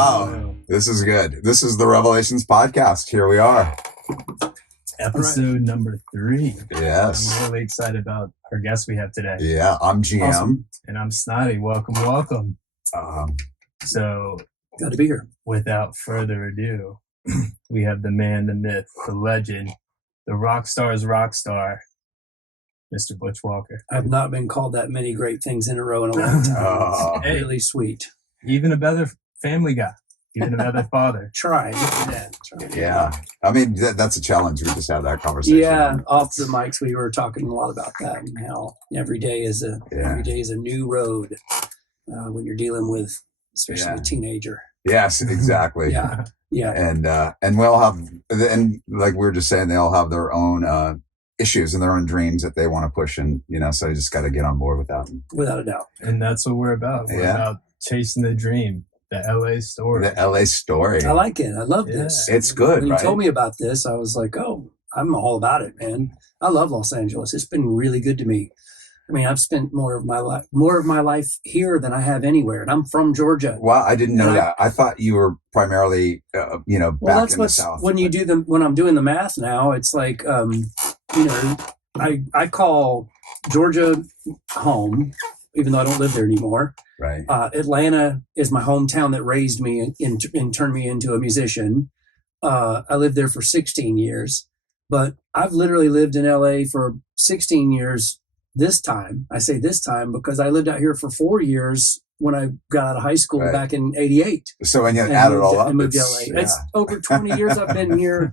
Oh, this is good. This is the ReveLAtions podcast. Here we are. Episode number 3. Yes. I'm really excited about our guest we have today. Yeah, I'm GM. Awesome. And I'm Snotty. Welcome. So, glad to be here. Without further ado, we have the man, the myth, the legend, the rock star's rock star, Mr. Butch Walker. I've not been called that many great things in a row in a long time. It's really sweet. Even a better family guy. Even a better father. Try. Yeah. I mean, that's a challenge. We just had that conversation. Yeah. Off the mics, we were talking a lot about that and how every day is a new road when you're dealing with, especially a teenager. Yes, exactly. Yeah. And we all have, and like we were just saying, they all have their own issues and their own dreams that they want to push, and so you just got to get on board with that. Without a doubt. And that's what we're about. We're about chasing the dream. The LA story. The LA story. I like it. I love this. It's good, when right? you told me about this, I was like, oh, I'm all about it, man. I love Los Angeles. It's been really good to me. I mean, I've spent more of my life here than I have anywhere, and I'm from Georgia. Well, I didn't know that. I thought you were primarily, back in the South. When I'm doing the math now, it's like, I call Georgia home, even though I don't live there anymore. Right. Atlanta is my hometown that raised me and turned me into a musician. I lived there for 16 years, but I've literally lived in LA for 16 years this time. I say this time because I lived out here for 4 years when I got out of high school back in 88. So when you add it all up, and moved to LA. It's over 20 years I've been here,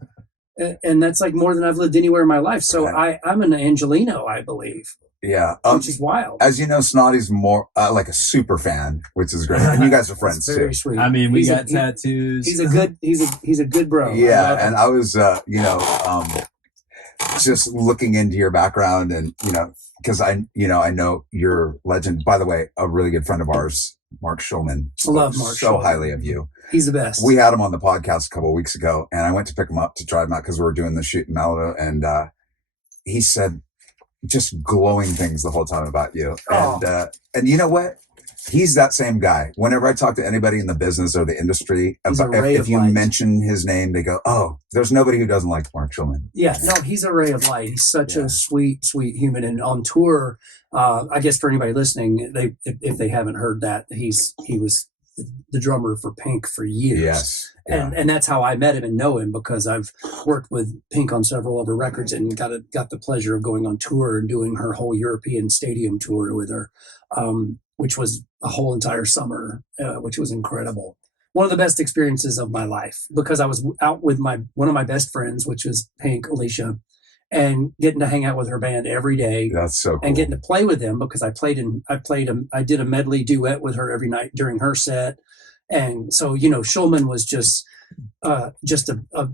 and that's like more than I've lived anywhere in my life. So I'm an Angelino, I believe. Yeah. Which is wild. As you know, Snotty's more like a super fan, which is great. And you guys are friends very too. Sweet. I mean, we got tattoos. He's a good bro. Yeah. And I was, just looking into your background and, because I know you're legend. By the way, a really good friend of ours, Mark Schulman. I love Mark so Schulman. highly of you. He's the best. We had him on the podcast a couple of weeks ago, and I went to pick him up to drive him out because we were doing the shoot in Malibu, and he said just glowing things the whole time about you. And you know what? He's that same guy. Whenever I talk to anybody in the business or the industry, if you mention his name, they go, "Oh, there's nobody who doesn't like Mark Schulman." Yeah, no, he's a ray of light. He's such a sweet human. And on tour, I guess for anybody listening, if they haven't heard that, he was the drummer for Pink for years. Yes. And that's how I met him and know him, because I've worked with Pink on several of her records and got the pleasure of going on tour and doing her whole European stadium tour with her, which was a whole entire summer, which was incredible. One of the best experiences of my life, because I was out with one of my best friends, which was Pink, Alicia, and getting to hang out with her band every day. That's so cool. And getting to play with them, because I did a medley duet with her every night during her set. And so, Schulman was just a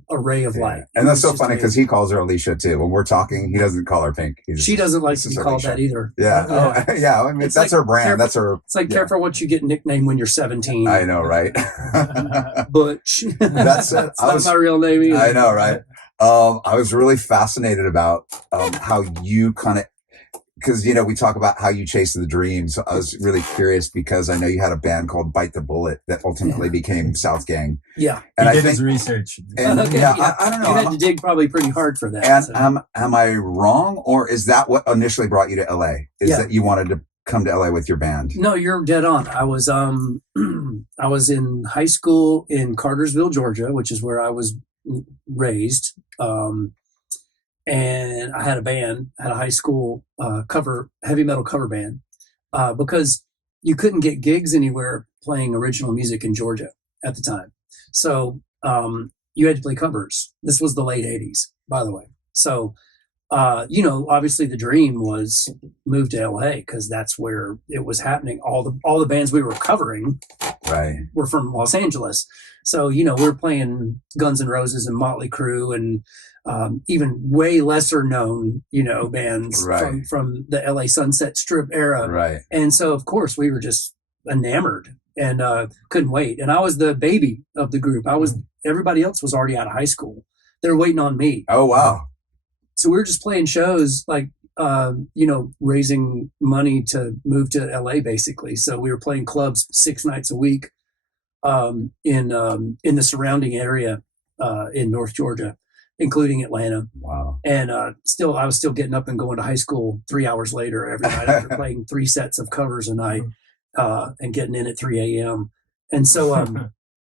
ray of light. And that's so funny because he calls her Alicia too. When we're talking, he doesn't call her Pink. She doesn't like to be called that either. Yeah. Yeah. I mean, that's her brand. That's her. It's like careful what you get nicknamed when you're 17. I know, right? Butch. That's it. That's not my real name either. I know, right? I was really fascinated about how you kind of, because, we talk about how you chase the dream. So I was really curious because I know you had a band called Bite the Bullet that ultimately became SouthGang. Yeah. And he did his research. And I don't know. You had to dig probably pretty hard for that. And am I wrong? Or is that what initially brought you to LA? That you wanted to come to LA with your band? No, you're dead on. I was in high school in Cartersville, Georgia, which is where I was raised. And I had a high school heavy metal cover band, because you couldn't get gigs anywhere playing original music in Georgia at the time. So you had to play covers. This was the late 80s, by the way. So, obviously the dream was move to LA because that's where it was happening. All the bands we were covering were from Los Angeles. So, we were playing Guns N' Roses and Motley Crue and even way lesser known, bands from the LA Sunset Strip era. Right. And so, of course, we were just enamored and couldn't wait. And I was the baby of the group. Everybody else was already out of high school. They were waiting on me. Oh, wow. So we were just playing shows like, raising money to move to LA basically. So we were playing clubs 6 nights a week in the surrounding area in North Georgia, including Atlanta. Wow. And I was still getting up and going to high school 3 hours later every night after playing 3 sets of covers a night, and getting in at 3 a.m. And so,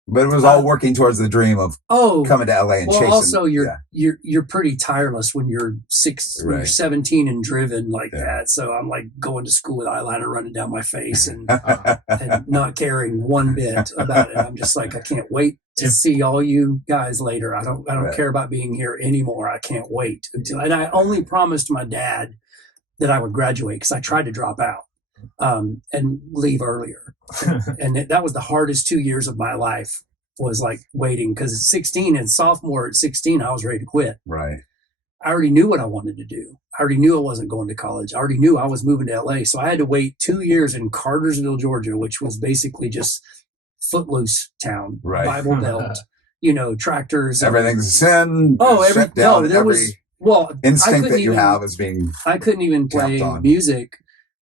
but it was all working towards the dream of coming to LA and chasing. Also you're pretty tireless when you're 17 and driven like that. So I'm like going to school with eyeliner running down my face and not caring one bit about it. I'm just like, I can't wait to see all you guys later. I don't care about being here anymore. I can't wait and I only promised my dad that I would graduate because I tried to drop out and leave earlier. And that was the hardest 2 years of my life, was like waiting, because at 16 and sophomore at 16, I was ready to quit. Right. I already knew what I wanted to do. I already knew I wasn't going to college. I already knew I was moving to LA. So I had to wait 2 years in Cartersville, Georgia, which was basically just footloose town, right. Bible Belt, tractors. Everything's sin. Instinct that you have is being. I couldn't even play music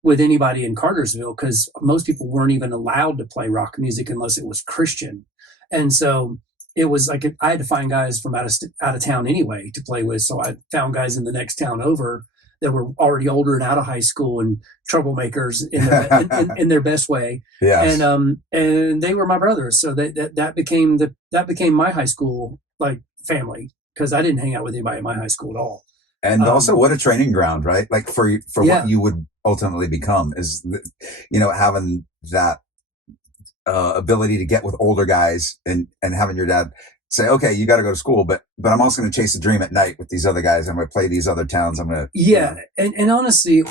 with anybody in Cartersville because most people weren't even allowed to play rock music unless it was Christian. And so it was like I had to find guys from out of town anyway to play with. So I found guys in the next town over that were already older and out of high school and troublemakers in their best way. Yes. And they were my brothers. So that became my high school like family, because I didn't hang out with anybody in my high school at all. And also, what a training ground, right? Like for what you would ultimately become is, having that ability to get with older guys and having your dad say, okay, you got to go to school, but I'm also going to chase a dream at night with these other guys. I'm going to play these other towns. I'm going to. And honestly,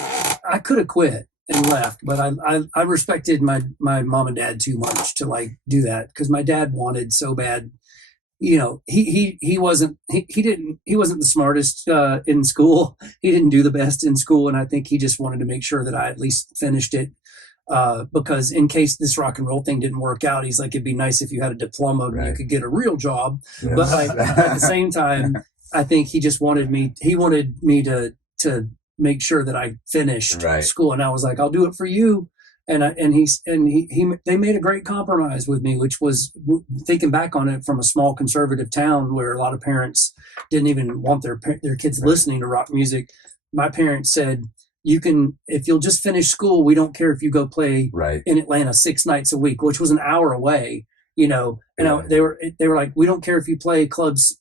I could have quit and left, but I respected my mom and dad too much to like do that, because my dad wanted so bad. He wasn't the smartest in school. He didn't do the best in school, and I think he just wanted to make sure that I at least finished it, because in case this rock and roll thing didn't work out, he's like, it'd be nice if you had a diploma and you could get a real job. Yes. But like at the same time, I think he just wanted me to make sure that I finished school, and I was like, I'll do it for you. And they made a great compromise with me, which was, thinking back on it, from a small conservative town where a lot of parents didn't even want their kids listening to rock music. My parents said, if you'll just finish school, we don't care if you go play in Atlanta 6 nights a week, which was an hour away, and they were like, we don't care if you play clubs,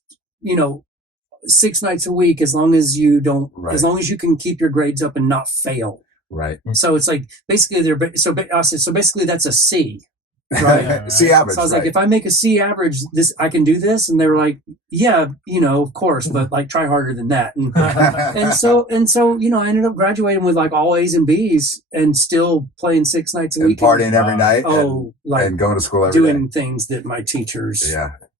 6 nights a week, as long as you don't, as long as you can keep your grades up and not fail. Right. So it's like, basically I said, so basically that's a C, right? C average. So I was like, if I make a C average, I can do this. And they were like, yeah, of course, but like try harder than that. And so, I ended up graduating with like all A's and B's and still playing 6 nights a week. Partying every night. And going to school every day. Doing things that my teachers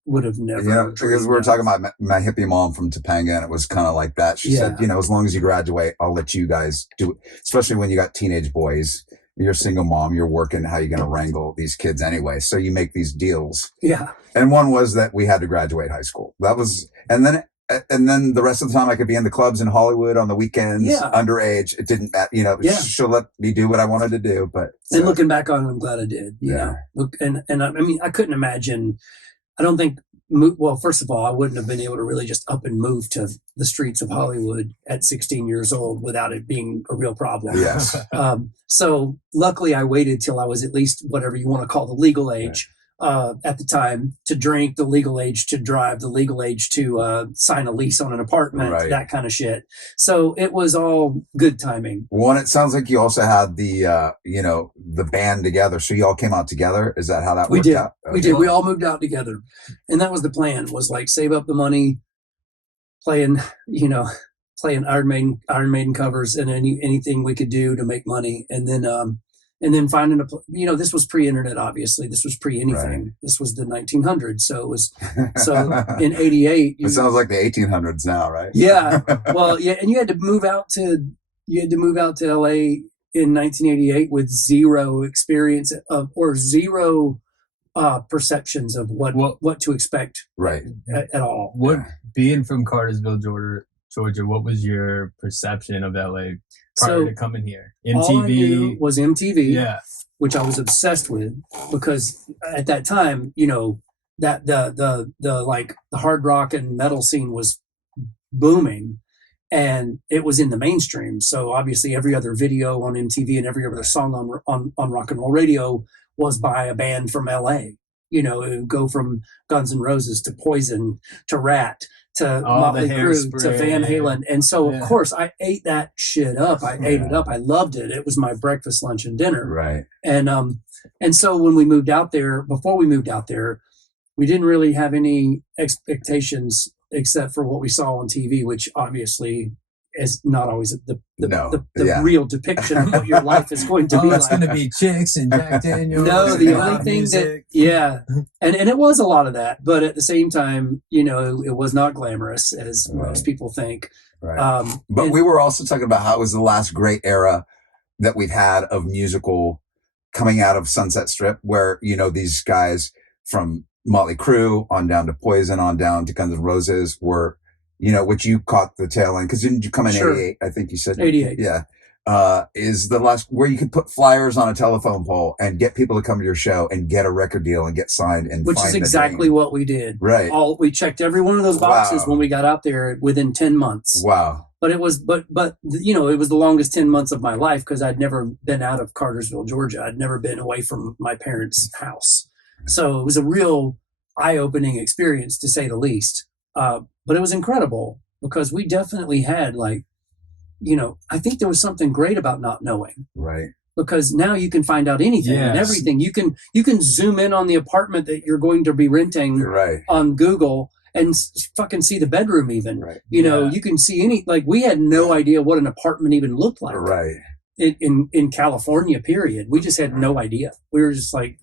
would have never. Because we were talking about my hippie mom from Topanga, and it was kind of like that. She said, as long as you graduate, I'll let you guys do it. Especially when you got teenage boys, you're a single mom, you're working, how are you going to wrangle these kids anyway? So you make these deals. Yeah. And one was that we had to graduate high school. That was, and then the rest of the time I could be in the clubs in Hollywood on the weekends, underage. It didn't matter, she'll let me do what I wanted to do. But and looking back on it, I'm glad I did. Look, and I mean, I couldn't imagine. I don't think. Well, first of all, I wouldn't have been able to really just up and move to the streets of Hollywood at 16 years old without it being a real problem. Yes. So luckily, I waited till I was at least whatever you want to call the legal age at the time to drink, the legal age to drive, the legal age to sign a lease on an apartment, that kind of shit. So it was all good timing. Well, and it sounds like you also had the band together. So you all came out together. Is that how that worked out? Okay. We did. We all moved out together. And that was the plan, was like save up the money, playing Iron Maiden covers and anything we could do to make money. And then finding this was pre-internet, obviously. This was pre-anything. Right. This was the 1900s. So it was, in 88. It sounds like the 1800s now, right? Yeah. Well, yeah. And you had to move out to LA in 1988 with zero experience or zero perceptions of what to expect. Right. At all. Being from Cartersville, Georgia, what was your perception of LA prior to coming here? MTV all I knew was MTV. Yeah. which I was obsessed with because at that time, that the like the hard rock and metal scene was booming and it was in the mainstream. So obviously every other video on MTV and every other song on rock and roll radio was by a band from LA. It would go from Guns N' Roses to Poison to Rat to Motley Crue to Van Halen. And so, of course, I ate that shit up. I ate it up. I loved it. It was my breakfast, lunch, and dinner. Right. And so when we moved out there, before we moved out there, we didn't really have any expectations except for what we saw on TV, which obviously is not always the real depiction of what your life is going to be. It's going to be chicks and Jack Daniels. No, the only thing and it was a lot of that, but at the same time, it was not glamorous as most people think. Right. But we were also talking about how it was the last great era that we've had of musical coming out of Sunset Strip, where these guys from Motley Crue on down to Poison on down to Guns N' Roses were. Which you caught the tail end because didn't you come in 88? I think you said 88. Yeah, is the last where you could put flyers on a telephone pole and get people to come to your show and get a record deal and get signed and which is exactly what we did. Right. We checked every one of those boxes when we got out there within 10 months. Wow. But it was it was the longest 10 months of my life because I'd never been out of Cartersville, Georgia. I'd never been away from my parents' house, so it was a real eye-opening experience to say the least. But it was incredible because we definitely had I think there was something great about not knowing. Right. Because now you can find out anything and everything. You can zoom in on the apartment that you're going to be renting on Google and fucking see the bedroom even. Right. You can see we had no idea what an apartment even looked like. Right. In California, period. We just had no idea. We were just like,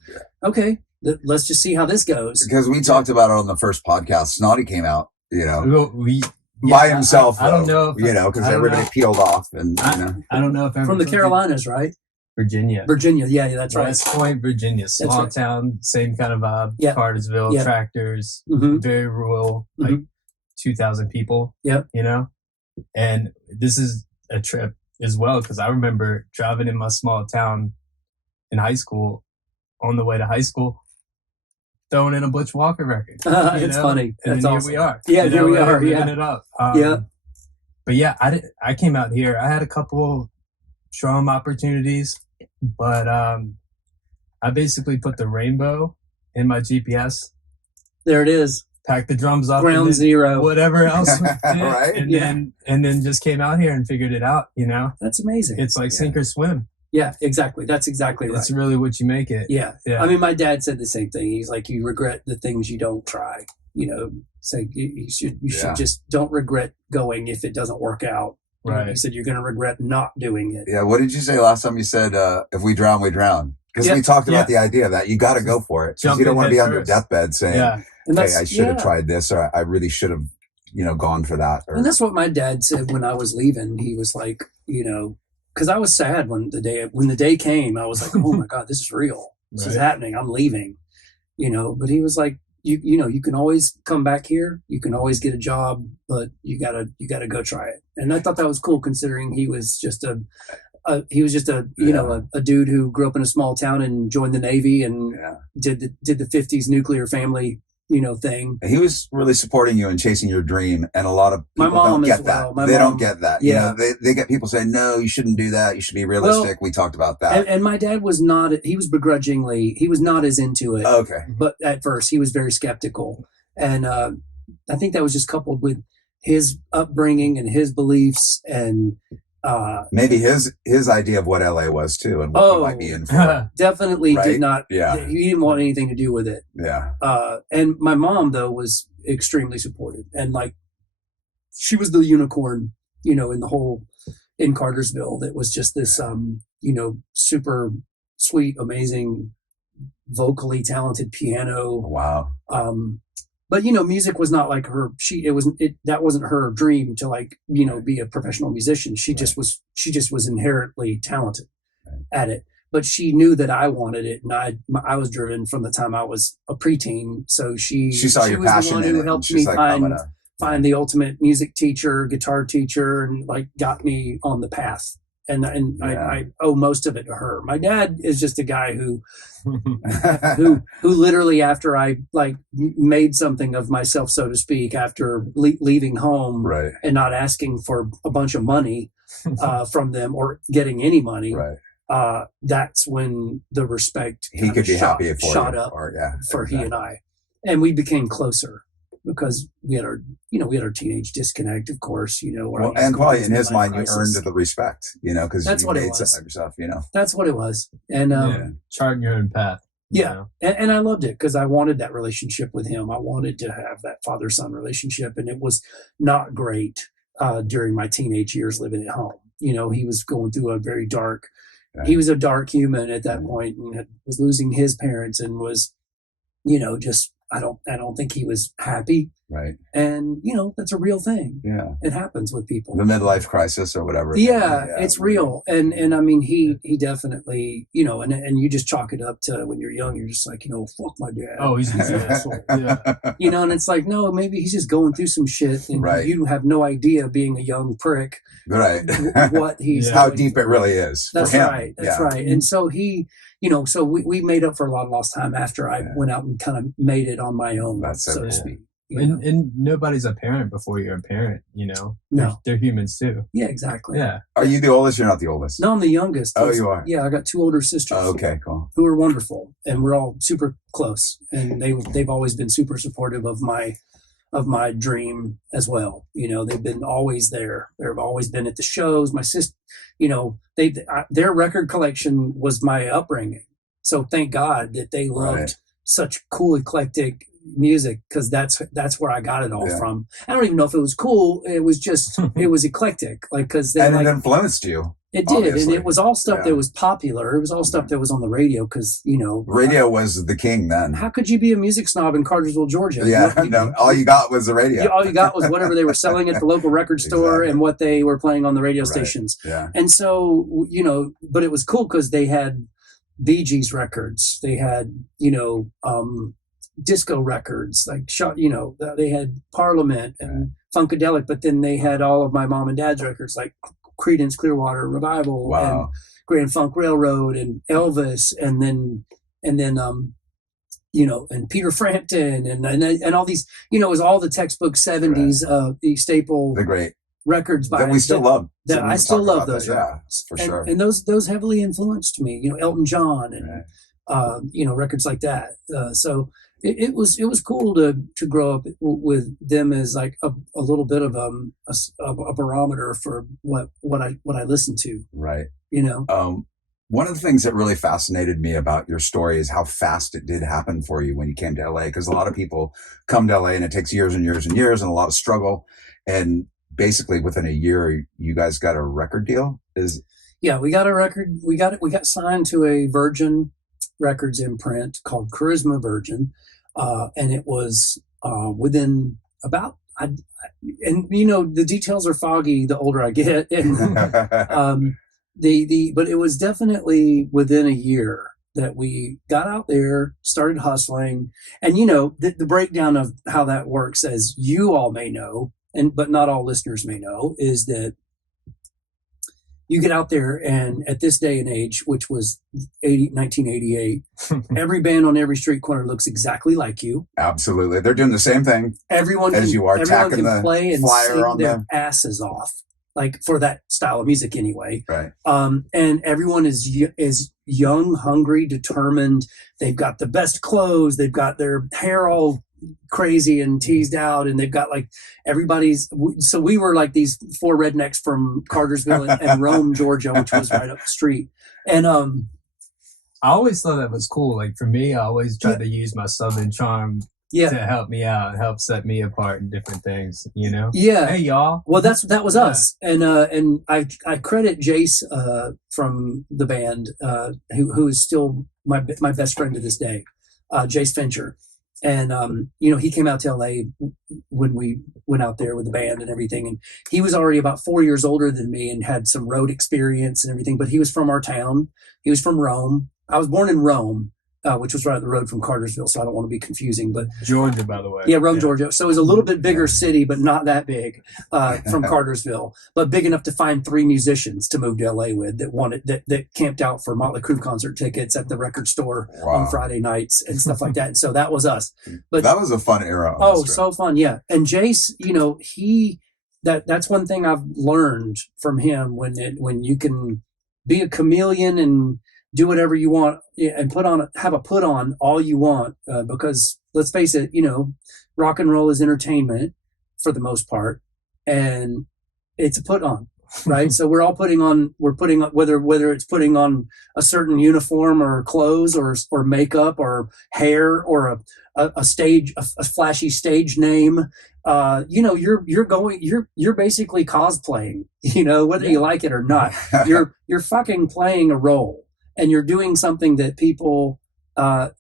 okay, let's just see how this goes. Because we talked about it on the first podcast. Snotty came out. We by himself. I don't know. Because everybody peeled off, and I don't know if from the Carolinas, right? Virginia, yeah, that's right. West Point, Virginia, small town, same kind of vibe. Yep. Cartersville, tractors, very rural, like 2,000 people. Yep. And this is a trip as well because I remember driving in my small town in high school, on the way to high school. Throwing in a Butch Walker record. It's funny. And That's then awesome. Here we are. Yeah, here we are. Living it up. But I came out here. I had a couple drum opportunities, but I basically put the rainbow in my GPS. There it is. Packed the drums up. Ground zero. Whatever else. Right. And then just came out here and figured it out. That's amazing. It's like sink or swim. Yeah, exactly. That's exactly right. That's really what you make it. Yeah. I mean, my dad said the same thing. He's like, you regret the things you don't try. So you should just don't regret going if it doesn't work out. Right. He said you're going to regret not doing it. Yeah. What did you say last time? You said if we drown, we drown. Because we talked about the idea that you got to go for it. Because you don't want to be on your deathbed saying, "Hey, I should have tried this," or "I really should have, gone for that." And that's what my dad said when I was leaving. He was like, because I was sad when the day came. I was like, oh my God, this is real. This is happening. I'm leaving, but he was like, you can always come back here. You can always get a job, but you gotta go try it. And I thought that was cool considering he was just a dude who grew up in a small town and joined the Navy and did the 50s nuclear family thing. He was really supporting you and chasing your dream, and a lot of people don't get that. They don't get that. Yeah. They get people saying, "No, you shouldn't do that. You should be realistic." We talked about that. And my dad was not. He was begrudgingly. He was not as into it. Okay. But at first, he was very skeptical, and I think that was just coupled with his upbringing and his beliefs and. Maybe his idea of what LA was too, and what he might be in for. Definitely did not. Yeah, he didn't want anything to do with it. Yeah. And my mom though was extremely supportive, and she was the unicorn, in the whole in Cartersville. That was just this, super sweet, amazing, vocally talented piano. Wow. But music was not like her. That wasn't her dream to be a professional musician. She just was inherently talented at it. But she knew that I wanted it, and I was driven from the time I was a preteen. So she saw your was passion the one in who it, helped and me she's like, find the ultimate music teacher, guitar teacher, and got me on the path. and I owe most of it to her. My dad is just a guy who literally, after I like made something of myself, so to speak, after leaving home Right. and not asking for a bunch of money from them or getting any money, Right. that's when the respect He could be happy for shot you. up Or, for exactly. he and I, and we became closer because we had our teenage disconnect, of course, where Well, I and was probably going in through his my mind, you crisis. earned the respect, because That's you what it made was. something of yourself, That's what it was. And charting your own path. you yeah, know? and I loved it because I wanted that relationship with him. I wanted to have that father-son relationship, and it was not great during my teenage years living at home. He was going through a very dark. He was a dark human at that point, and was losing his parents, and was, just I don't think he was happy. Right. And that's a real thing. Yeah. It happens with people. The midlife crisis or whatever. Yeah, it's real. And I mean, he definitely, and you just chalk it up to when you're young, you're just like, fuck my dad. Oh, he's just an asshole. Yeah. And it's like, no, maybe he's just going through some shit, and Right. you have no idea, being a young prick, Right. what he's How going deep through. it really is. That's for him. right. That's right. And so he, so we made up for a lot of lost time after I went out and kind of made it on my own, That's so to cool. speak. And nobody's a parent before you're a parent, No. They're humans too. Yeah, exactly. Yeah. Are you the oldest? You're not the oldest. No, I'm the youngest. Oh, you are? Yeah, I got two older sisters. Oh, okay, cool. Who are wonderful, and we're all super close, and they've always been super supportive of my dream as well. They've been always there. They've always been at the shows. My sister, their record collection was my upbringing. So thank God that they loved such cool, eclectic music, because that's where I got it all from. I don't even know if it was cool. It was just it was eclectic, because and it influenced you. It did, obviously. and it was all stuff that was popular. It was all stuff that was on the radio, because radio was the king then. How could you be a music snob in Cartersville, Georgia? Yeah, all you got was the radio. All you got was whatever they were selling at the local record store and what they were playing on the radio stations. Yeah. And so but it was cool because they had Bee Gees records, they had disco records, like they had Parliament and Funkadelic, but then they had all of my mom and dad's records, like Creedence Clearwater Revival and Grand Funk Railroad and Elvis, and then and Peter Frampton and all these, it was all the textbook 70s the staple, the great records by that we still love. That I still love those records. Yeah, for sure. And those heavily influenced me, Elton John and Right. records like that. So it was cool to grow up with them as like a little bit of a barometer for what I listened to. Right. You know, one of the things that really fascinated me about your story is how fast it did happen for you when you came to LA. Because a lot of people come to LA and it takes years and years and years and a lot of struggle. And basically within a year, you guys got a record deal. We got a record. We got signed to a Virgin Records imprint called Charisma Virgin, and it was within about. And the details are foggy the older I get, and but it was definitely within a year that we got out there, started hustling, and the breakdown of how that works, as you all may know, but not all listeners may know, is that you get out there, and at this day and age, which was 1988, every band on every street corner looks exactly like you. Absolutely. They're doing the same thing Everyone as you are, tacking the play and flyer sing on their them. asses off, like for that style of music anyway. Right. And everyone is young, hungry, determined. They've got the best clothes. They've got their hair all crazy and teased out, and they've got like so we were like these four rednecks from Cartersville and Rome, Georgia, which was right up the street. And I always thought that was cool. Like for me, I always tried to use my Southern charm to help me out and help set me apart in different things, Yeah. Hey y'all. Well, that was us. And I credit Jace from the band, who is still my best friend to this day, Jace Fincher. And he came out to LA when we went out there with the band and everything, and he was already about 4 years older than me and had some road experience and everything, but he was from our town. He was from Rome. I was born in Rome, which was right up the road from Cartersville. So I don't want to be confusing, but Georgia, by the way. yeah, Rome, Georgia. So it was a little bit bigger city, but not that big from Cartersville, but big enough to find 3 musicians to move to LA with that camped out for Motley Crue concert tickets at the record store on Friday nights and stuff like that. And so that was us. But that was a fun era. Oh, so fun. Yeah. And Jace, that's one thing I've learned from him when you can be a chameleon and do whatever you want and have a put on all you want, because let's face it, rock and roll is entertainment for the most part, and it's a put on, right? So we're putting on whether it's putting on a certain uniform or clothes or makeup or hair or a flashy stage name. You're basically cosplaying, whether you like it or not. You're fucking playing a role, and you're doing something that people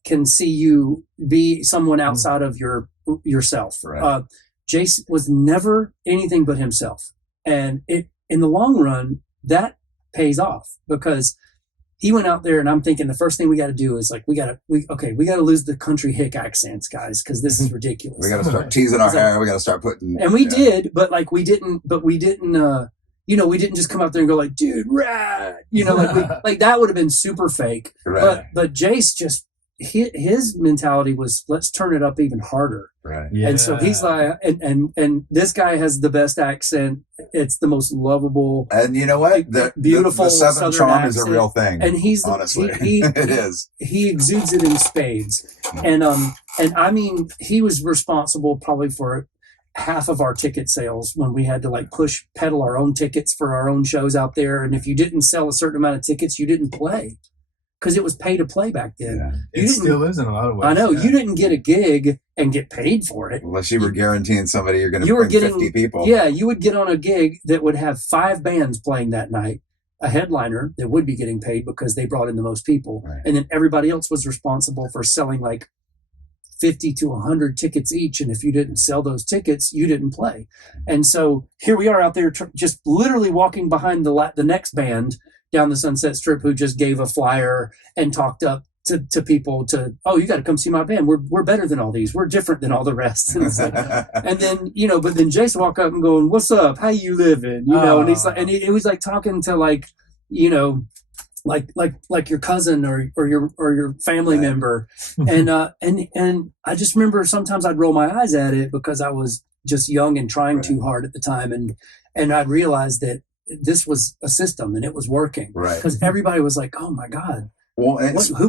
can see you be someone outside of yourself. Right. Jace was never anything but himself, and in the long run that pays off, because he went out there, and I'm thinking the first thing we got to do is we got to lose the country hick accents, guys, because this is ridiculous. We got to start teasing our hair. We got to start putting, and we did, but we didn't we didn't just come out there and go like, dude, rad, that would have been super fake. Right. But Jace just, his mentality was, let's turn it up even harder. Right. Yeah. And so he's like, and this guy has the best accent. It's the most lovable. And you know what? The beautiful the Southern charm accent is a real thing. And he's honestly, it is. He exudes it in spades. And I mean, he was responsible probably for half of our ticket sales when we had to pedal our own tickets for our own shows out there. And if you didn't sell a certain amount of tickets, you didn't play, because it was pay to play back then. Yeah. It still is in a lot of ways. I know. You didn't get a gig and get paid for it. Unless you were guaranteeing somebody you're going to bring 50 people. Yeah, you would get on a gig that would have 5 bands playing that night, a headliner that would be getting paid because they brought in the most people. Right. And then everybody else was responsible for selling 50 to 100 tickets each. And if you didn't sell those tickets, you didn't play. And so here we are out there just literally walking behind the next band down the Sunset Strip, who just gave a flyer and talked up to people you got to come see my band. We're better than all these. We're different than all the rest. And, and then, but then Jason walked up and going, what's up? How you living? And he's like, and it was like talking to like your cousin or your family member. And I just remember sometimes I'd roll my eyes at it because I was just young and trying too hard at the time. And I'd realized that this was a system and it was working. Right. Because everybody was like, oh my God. Well,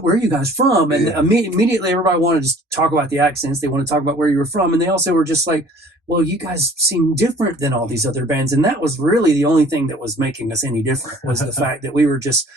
where are you guys from? And immediately everybody wanted to talk about the accents. They want to talk about where you were from. And they also were just like, well, you guys seem different than all these other bands. And that was really the only thing that was making us any different, was the fact that we were just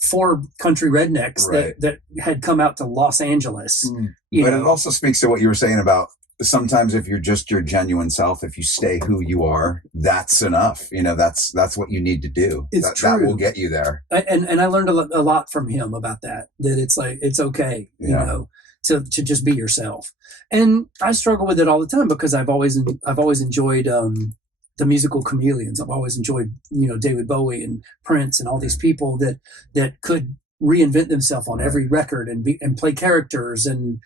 4 country rednecks that had come out to Los Angeles. But it also speaks to what you were saying about sometimes if you're just your genuine self, if you stay who you are, that's enough. That's what you need to do. That will get you there. And I learned a lot from him about that it's like, it's okay, to just be yourself. And I struggle with it all the time because I've always enjoyed the musical chameleons. I've always enjoyed, David Bowie and Prince and all these people that could reinvent themselves on every record and play characters and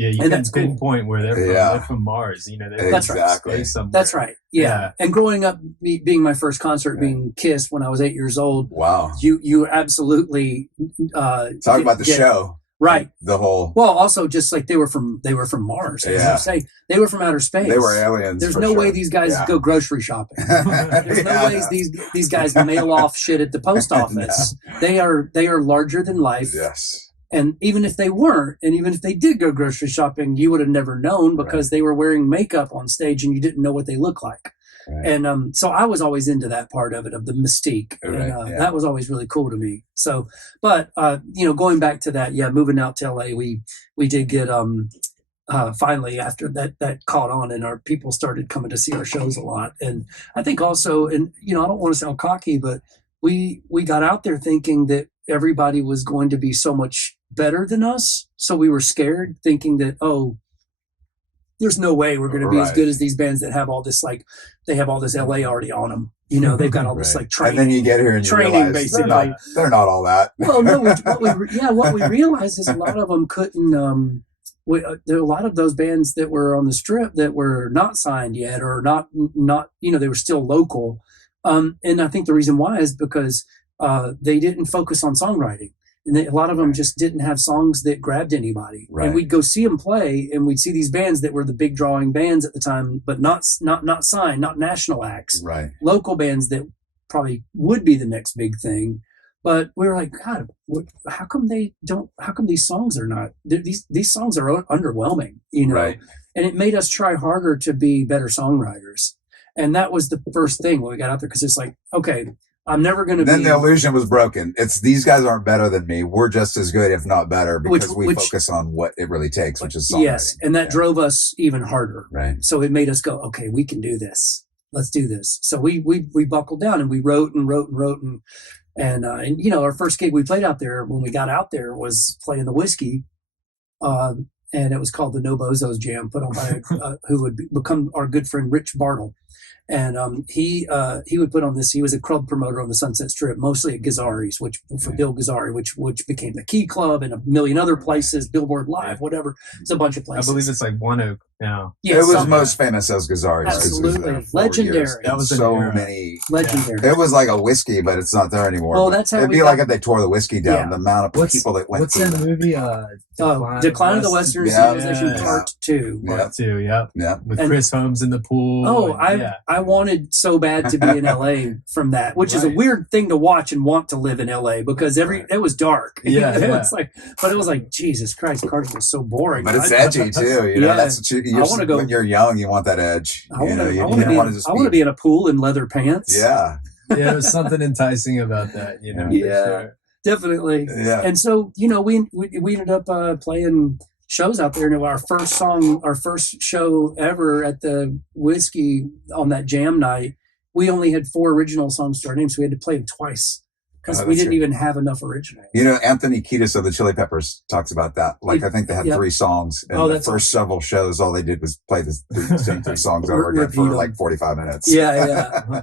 yeah, you can pinpoint where they're from Mars. Exactly. That's right. Yeah. And growing up, being my first concert being Kiss when I was 8 years old. Wow. You absolutely talk about the show. Right. The whole. Well, also just like they were from Mars. As you say, they were from outer space. They were aliens. There's no way these guys go grocery shopping. There's no ways these guys mail off shit at the post office. No. They are larger than life. Yes. And even if they weren't, and even if they did go grocery shopping, you would have never known because they were wearing makeup on stage and you didn't know what they looked like. Right. And so I was always into that part of it, of the mystique. Right. And that was always really cool to me. So, but, going back to that, moving out to LA, we did get, finally after that caught on and our people started coming to see our shows a lot. And I think also, and, I don't want to sound cocky, but we got out there thinking that everybody was going to be so much better than us. So we were scared, thinking that, there's no way we're going to be as good as these bands that have all this, they have all this LA already on them. You know, they've got all this Right. like training. And then you get here and you training, realize basically. they're not all that. Well, no, what we realized is a lot of them couldn't. There are a lot of those bands that were on the Strip that were not signed yet, or not. You know, they were still local. And I think the reason why is because they didn't focus on songwriting, and a lot of them just didn't have songs that grabbed anybody. Right. And we'd go see them play, and we'd see these bands that were the big drawing bands at the time, but not signed, not national acts, Right. local bands that probably would be the next big thing. But we were like, God, how come they don't? How come these songs are not? These songs are underwhelming, you know. Right. And it made us try harder to be better songwriters. And that was the first thing when we got out there, because it's like, okay, I'm never going to be. Then the illusion was broken. It's these guys aren't better than me. We're just as good, if not better, because we focus on what it really takes, which is songwriting. Yes, and that drove us even harder. Right. So it made us go, okay, we can do this. Let's do this. So we buckled down, and we wrote and you know, our first gig we played out there when we got out there was playing the Whiskey, and it was called the No Bozos Jam, put on by who would become our good friend Rich Bartle. And he would put on this. He was a club promoter on the Sunset Strip, mostly at Gazzari's, for Bill Gazzari, which became the Key Club and a million other places, Billboard Live, whatever. It's a bunch of places. I believe it's like One Oak now. Yeah, it was most famous as Gazzari's. Absolutely. Legendary. That was so many. Legendary. It was like a Whiskey, but it's not there anymore. Well, that's how it'd be like if they tore the Whiskey down. The amount of people that went. What's that movie? Decline of the Western Civilization Part 2. Part 2. Yep. Yeah. With Chris Holmes in the pool. Oh, I wanted so bad to be in LA from that, which is a weird thing to watch and want to live in LA, because it was dark. Yeah. It was like, Jesus Christ, Cartersville's so boring. But it's edgy too. You know, that's what I want to go. When you're young, you want that edge. I want to be in a pool in leather pants. Yeah. Yeah, there's something enticing about that, you know. Yeah, sure. Definitely. Yeah. And so, you know, we ended up playing shows out there. And our first show ever at the Whiskey on that jam night, we only had 4 original songs to our name, so we had to play them twice because we didn't even have enough originals. You know, Anthony Kiedis of the Chili Peppers talks about that. Like, I think they had 3 songs, and the first several shows, all they did was play the same 3 songs over again for like 45 minutes. Yeah.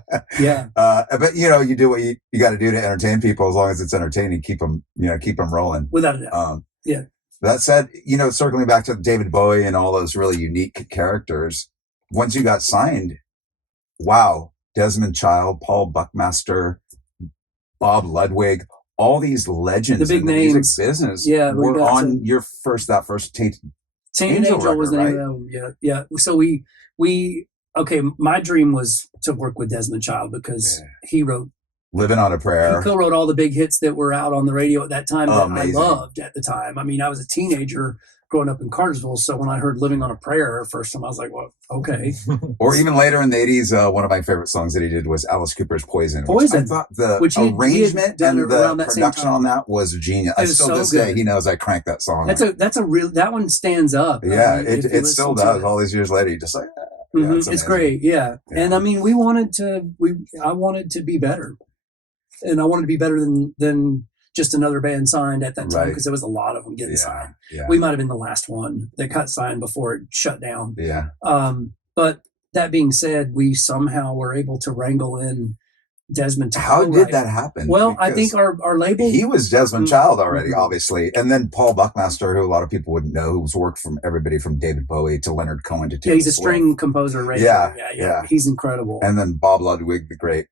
But you know, you do what you got to do to entertain people. As long as it's entertaining, keep them rolling. Without a doubt. That said, you know, circling back to David Bowie and all those really unique characters, once you got signed, wow, Desmond Child, Paul Buckmaster, Bob Ludwig, all these legends the big in the names. music business were on your first Tainted Angel record, was the right? name of them. Yeah. So my dream was to work with Desmond Child because he wrote Living on a Prayer. He co-wrote all the big hits that were out on the radio at that time that amazing. I loved at the time. I mean, I was a teenager growing up in Cartersville, so when I heard Living on a Prayer first time, I was like, well, okay. Or even later in the 80s, one of my favorite songs that he did was Alice Cooper's Poison. Which I thought the arrangement and the production on that was genius. I still to this day, he knows I cranked that song. That one stands up. Yeah, it still does. All these years later, you just like, it's great. Yeah. And I mean, I wanted to be better. And I wanted to be better than just another band signed at that time, because there was a lot of them getting signed. Yeah. We might have been the last one that got signed before it shut down. Yeah. But that being said, we somehow were able to wrangle in Desmond to How did that happen? Well, I think our label... He was Desmond Child already, obviously. And then Paul Buckmaster, who a lot of people wouldn't know, who's worked from everybody from David Bowie to Leonard Cohen to Taylor he's a Swift. string composer, right? Yeah. He's incredible. And then Bob Ludwig, the great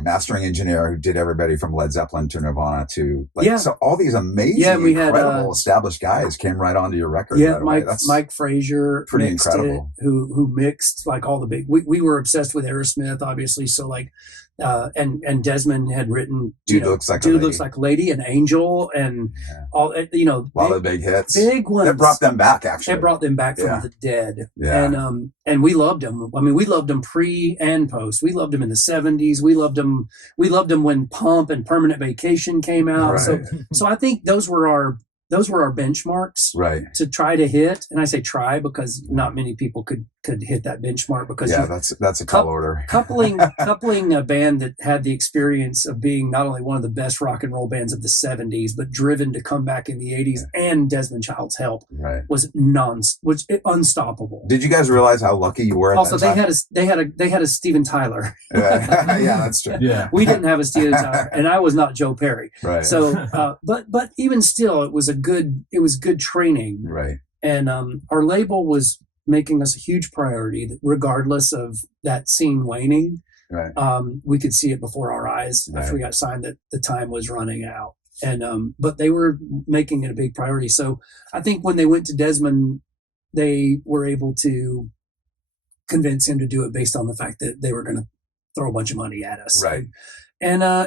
mastering engineer who did everybody from Led Zeppelin to Nirvana to so all these amazing, incredible established guys came right onto your record. Yeah, Mike Frazier, pretty incredible. Who mixed like all the big. We were obsessed with Aerosmith, obviously. So like, and Desmond had written Dude Looks Like a Lady, and Angel, and all a lot of big hits, big ones. That brought them back. Actually, it brought them back from the dead. Yeah. And we loved them. I mean, we loved them pre and post. We loved them in the 70s. We loved them when Pump and Permanent Vacation came out. Right. So I think those were our benchmarks, right, to try to hit. And I say try because not many people could could hit that benchmark because Yeah, that's a tall order. coupling a band that had the experience of being not only one of the best rock and roll bands of the 70s, but driven to come back in the 80s, and Desmond Child's help was unstoppable. Did you guys realize how lucky you were? Also, they had a Steven Tyler. Yeah, that's true. Yeah, we didn't have a Steven Tyler, and I was not Joe Perry. Right. So, but even still, it was good training. Right. And our label was making us a huge priority, regardless of that scene waning. Right. We could see it before our eyes after we got signed that the time was running out. And but they were making it a big priority. So I think when they went to Desmond, they were able to convince him to do it based on the fact that they were going to throw a bunch of money at us. Right. And I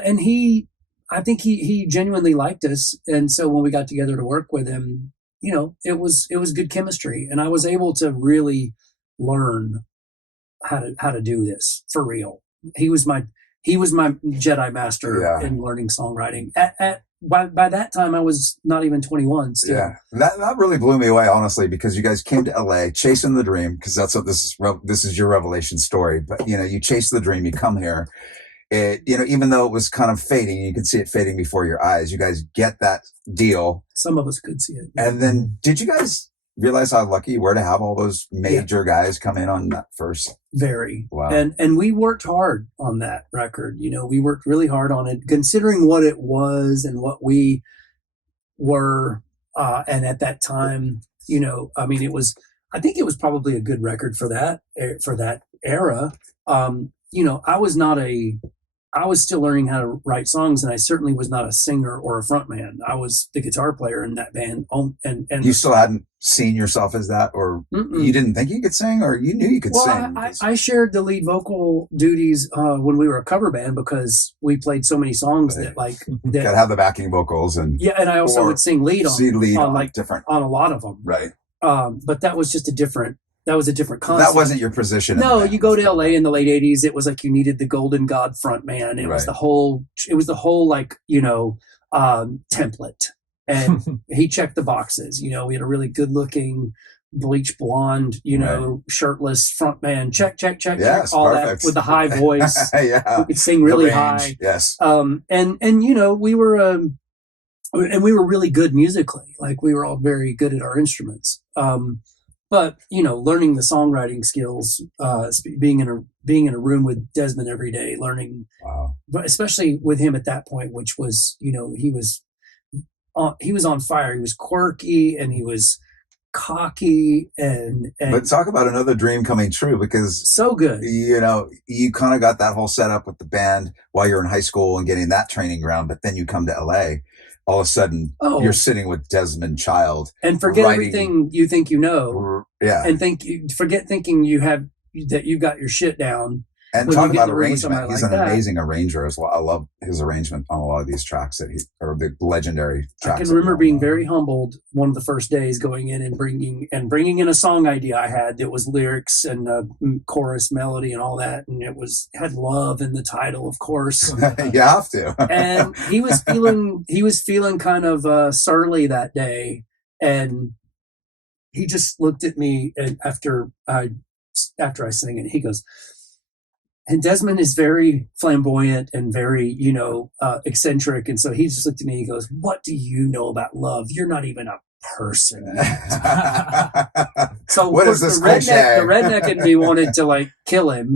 think he genuinely liked us. And so when we got together to work with him, you know, it was good chemistry, and I was able to really learn how to do this for real. He was my Jedi master in learning songwriting. By that time, I was not even 21 still. Yeah, that really blew me away, honestly, because you guys came to LA chasing the dream, because that's what this is your revelation story. But you know, you chase the dream, you come here. You know, even though it was kind of fading, you could see it fading before your eyes. You guys get that deal. Some of us could see it. And then, did you guys realize how lucky you were to have all those major guys come in on that first? Very. Wow. And we worked hard on that record. You know, we worked really hard on it, considering what it was and what we were. And at that time, you know, I mean, I think it was probably a good record for that era. You know, I was still learning how to write songs, and I certainly was not a singer or a frontman. I was the guitar player in that band. And you still hadn't seen yourself as that, or you didn't think you could sing, or you knew you could sing? I shared the lead vocal duties when we were a cover band, because we played so many songs that could have the backing vocals, and and I also would sing lead on a lot of them. Right. But that was just a different concept. That wasn't your position. No, you go to LA in the late 80s, it was like you needed the Golden God front man. It was the whole like, you know, template. And he checked the boxes. You know, we had a really good looking bleach blonde, you know, shirtless front man. Check, all perfect. that with the high voice. Yeah. We could sing really high. Yes. And you know, we were really good musically. Like, we were all very good at our instruments. But, you know, learning the songwriting skills, being in a room with Desmond every day, learning, but especially with him at that point, which was, you know, he was on fire. He was quirky, and he was cocky, and but talk about another dream coming true, because so good. You know, you kind of got that whole setup with the band while you're in high school and getting that training ground, but then you come to LA. All of a sudden, you're sitting with Desmond Child and forget everything you think you know. Yeah, and forget thinking that you've got your shit down. And talk about arrangement. He's an amazing arranger as well. I love his arrangement on a lot of these tracks or the legendary tracks. I can remember being very humbled one of the first days going in and bringing in a song idea I had that was lyrics and chorus melody and all that, and had love in the title, of course. You have to. And he was feeling kind of surly that day, and he just looked at me, and after I sang it, he goes. And Desmond is very flamboyant and very, you know, eccentric. And so he just looked at me and he goes, "What do you know about love? You're not even a person." So what is this the redneck in me wanted to like kill him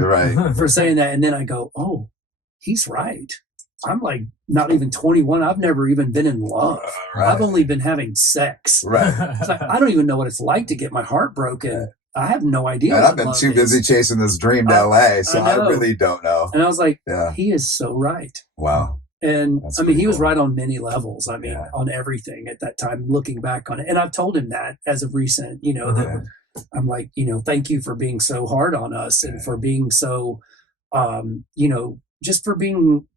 for saying that. And then I go, "Oh, he's right. I'm like not even 21. I've never even been in love. I've only been having sex. It's like, I don't even know what it's like to get my heart broken. I have no idea. And I've been too busy chasing this dream to LA, so I really don't know." And I was like, he is so right. Wow. And I mean, he was right on many levels. I mean, on everything at that time, looking back on it. And I've told him that as of recent, you know, that I'm like, you know, thank you for being so hard on us and for being so, you know, just for being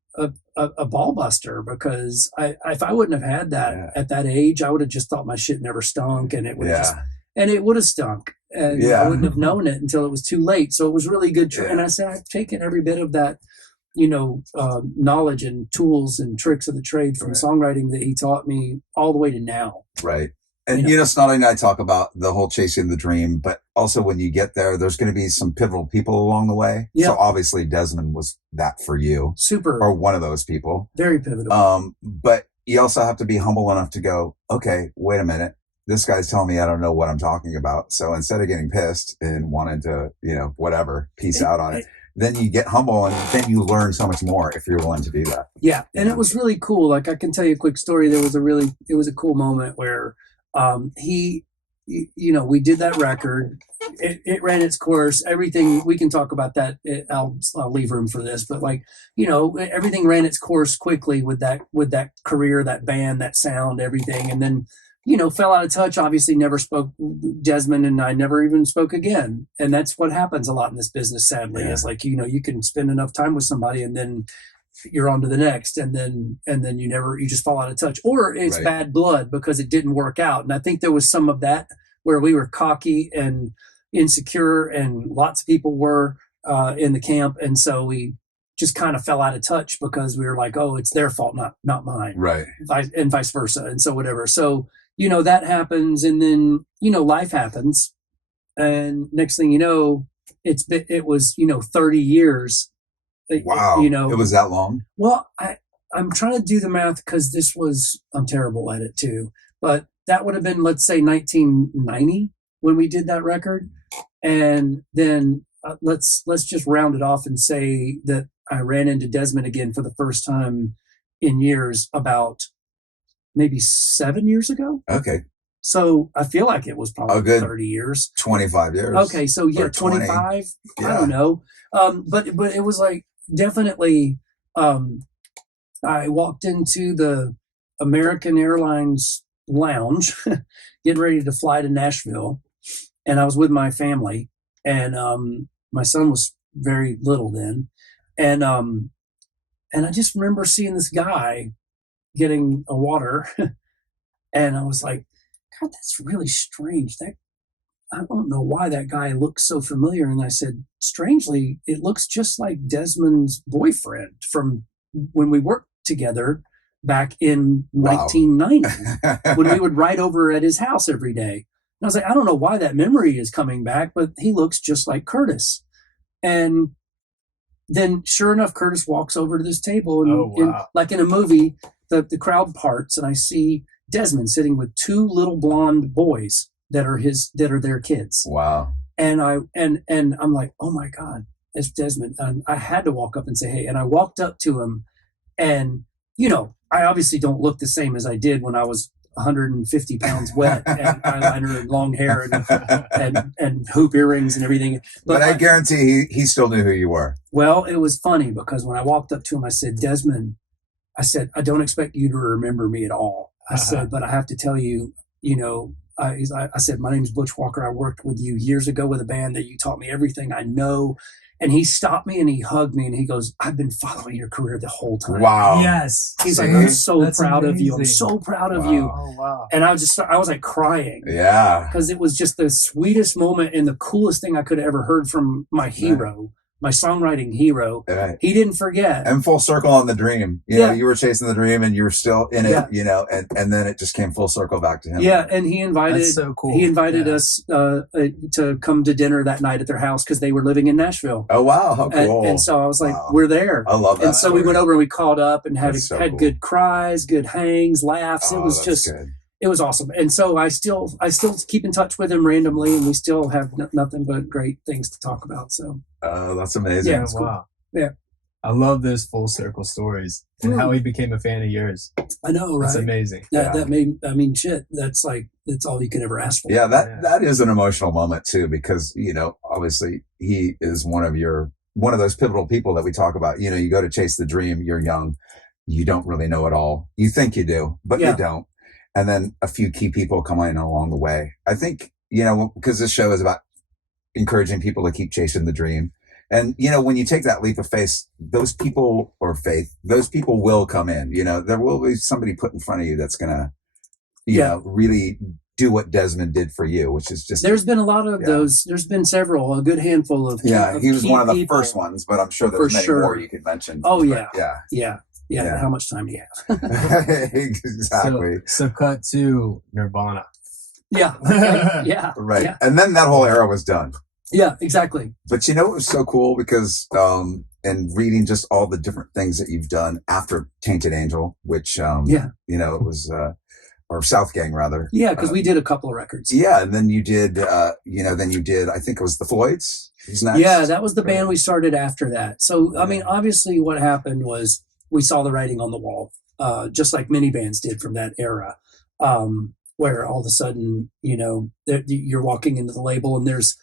a ball buster, because if I wouldn't have had that at that age, I would have just thought my shit never stunk, and it would have and it would have stunk, and I wouldn't have known it until it was too late. So it was really good. And I said, I've taken every bit of that, you know, knowledge and tools and tricks of the trade from songwriting that he taught me all the way to now. Right. And, You know? Snotty and I talk about the whole chasing the dream, but also when you get there, there's going to be some pivotal people along the way. Yeah. So obviously Desmond was that for you, Super, or one of those people. very pivotal. But you also have to be humble enough to go, okay, wait a minute. This guy's telling me I don't know what I'm talking about. So instead of getting pissed and wanting to, whatever, peace out on it, then you get humble and then you learn so much more if you're willing to do that. Yeah. And it was really cool. Like, I can tell you a quick story. It was a cool moment where we did that record. It ran its course. Everything, we can talk about that. I'll leave room for this, but everything ran its course quickly with that career, that band, that sound, everything. And then, fell out of touch, obviously never spoke. Desmond and I never even spoke again. And that's what happens a lot in this business, sadly, is you can spend enough time with somebody and then you're on to the next, and then you just fall out of touch, or it's bad blood because it didn't work out. And I think there was some of that where we were cocky and insecure, and lots of people were in the camp, and so we just kind of fell out of touch because we were like, oh, it's their fault, not mine, right? And vice versa, and so whatever. So that happens, and then life happens, and next thing you know, it was 30 years. Wow. It was that long? Well, I'm trying to do the math because I'm terrible at it too. But that would have been, let's say, 1990 when we did that record. And then let's just round it off and say that I ran into Desmond again for the first time in years about maybe 7 years ago. Okay. So I feel like it was probably 30 years. 25 years. Okay, so 25. Yeah. I don't know. But it was like, definitely, I walked into the American Airlines lounge, getting ready to fly to Nashville, and I was with my family, and my son was very little then, and I just remember seeing this guy getting a water, and I was like, God, that's really strange. I don't know why that guy looks so familiar. And I said, strangely, it looks just like Desmond's boyfriend from when we worked together back in 1990, when we would ride over at his house every day. And I was like, I don't know why that memory is coming back, but he looks just like Curtis. And then sure enough, Curtis walks over to this table, and like in a movie, the crowd parts, and I see Desmond sitting with two little blonde boys that are their kids. Wow. And I'm like, oh my God, it's Desmond. And I had to walk up and say, hey, and I walked up to him, and, I obviously don't look the same as I did when I was 150 pounds wet and eyeliner and long hair and hoop earrings and everything. But I guarantee he still knew who you were. Well, it was funny because when I walked up to him, I said, Desmond, I don't expect you to remember me at all. I said, but I have to tell you, I said, my name is Butch Walker. I worked with you years ago with a band that you taught me everything I know. And he stopped me and he hugged me and he goes, I've been following your career the whole time. Wow. Yes. He's like, I'm so proud of you. I'm so proud of you. Oh, wow. And I was like crying. Yeah. Because it was just the sweetest moment and the coolest thing I could have ever heard from my hero. My songwriting hero. Right. He didn't forget. And full circle on the dream. You were chasing the dream and you were still in it, and then it just came full circle back to him. Yeah. And he invited, That's so cool. He invited us to come to dinner that night at their house because they were living in Nashville. Oh, wow. How cool. And so I was like, we're there. I love that. And so we went over and we caught up and had cool. good cries, good hangs, laughs. It was just good. It was awesome. And so I still keep in touch with him randomly, and we still have nothing but great things to talk about. So that's amazing. Yeah, wow. Cool. Yeah. I love those full circle stories and how he became a fan of yours. I know, right? That's amazing. That made, shit, that's all you could ever ask for. Yeah, that is an emotional moment too, because, obviously he is one of those pivotal people that we talk about. You go to chase the dream, you're young, you don't really know it all. You think you do, but you don't. And then a few key people come in along the way. I think, because this show is about encouraging people to keep chasing the dream. And, when you take that leap of faith, those people will come in. There will be somebody put in front of you that's going to, really do what Desmond did for you, which is just. There's been a lot of those. There's been a good handful of. He was one of the first ones, but I'm sure there's many more you could mention. Oh, yeah. Yeah. How much time do you have? Exactly. So cut to Nirvana. Yeah. Okay. Yeah. Right. Yeah. And then that whole era was done. Yeah, exactly. But you know, it was so cool because, and reading just all the different things that you've done after Tainted Angel, which, Yeah. you know, it was, or SouthGang rather. Yeah, because we did a couple of records. Yeah. And then you did, you know, then you did, I think it was the Floyds. Was next. Yeah, that was the band we started after that. So, I mean, obviously what happened was we saw the writing on the wall, just like many bands did from that era, where all of a sudden, you know, you're walking into the label and there's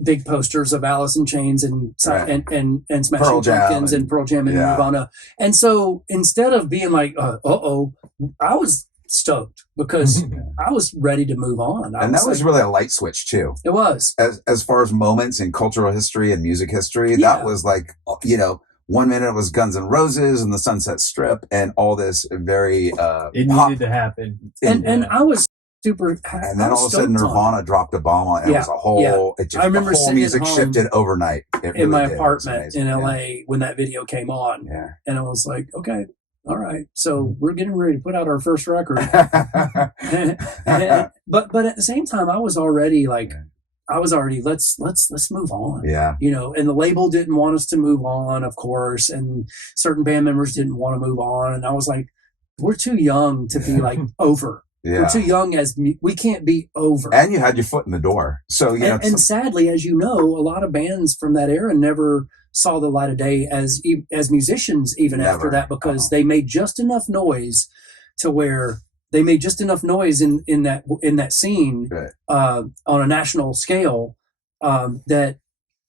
big posters of Alice in Chains and Smashing Pumpkins and Pearl Jam and Nirvana. And so instead of being like, I was stoked because I was ready to move on. And that was really a light switch too. It was. As far as moments in cultural history and music history, that was like, you know, 1 minute it was Guns N' Roses and the Sunset Strip and all this very it needed to happen. And I was super and then all of a sudden Nirvana dropped a bomb on it. It was a whole it just, I remember the whole music shifted overnight. Really in my apartment in LA when that video came on. Yeah. And I was like, okay, all right. So we're getting ready to put out our first record. but at the same time I was already like let's move on. Yeah. You know, and the label didn't want us to move on, of course, and certain band members didn't want to move on. And I was like, we're too young to be like over. Yeah. We're too young we can't be over. And you had your foot in the door. So, you know. And sadly, as you know, a lot of bands from that era never saw the light of day as musicians even after that, because they made just enough noise to where they made just enough noise in that scene on a national scale that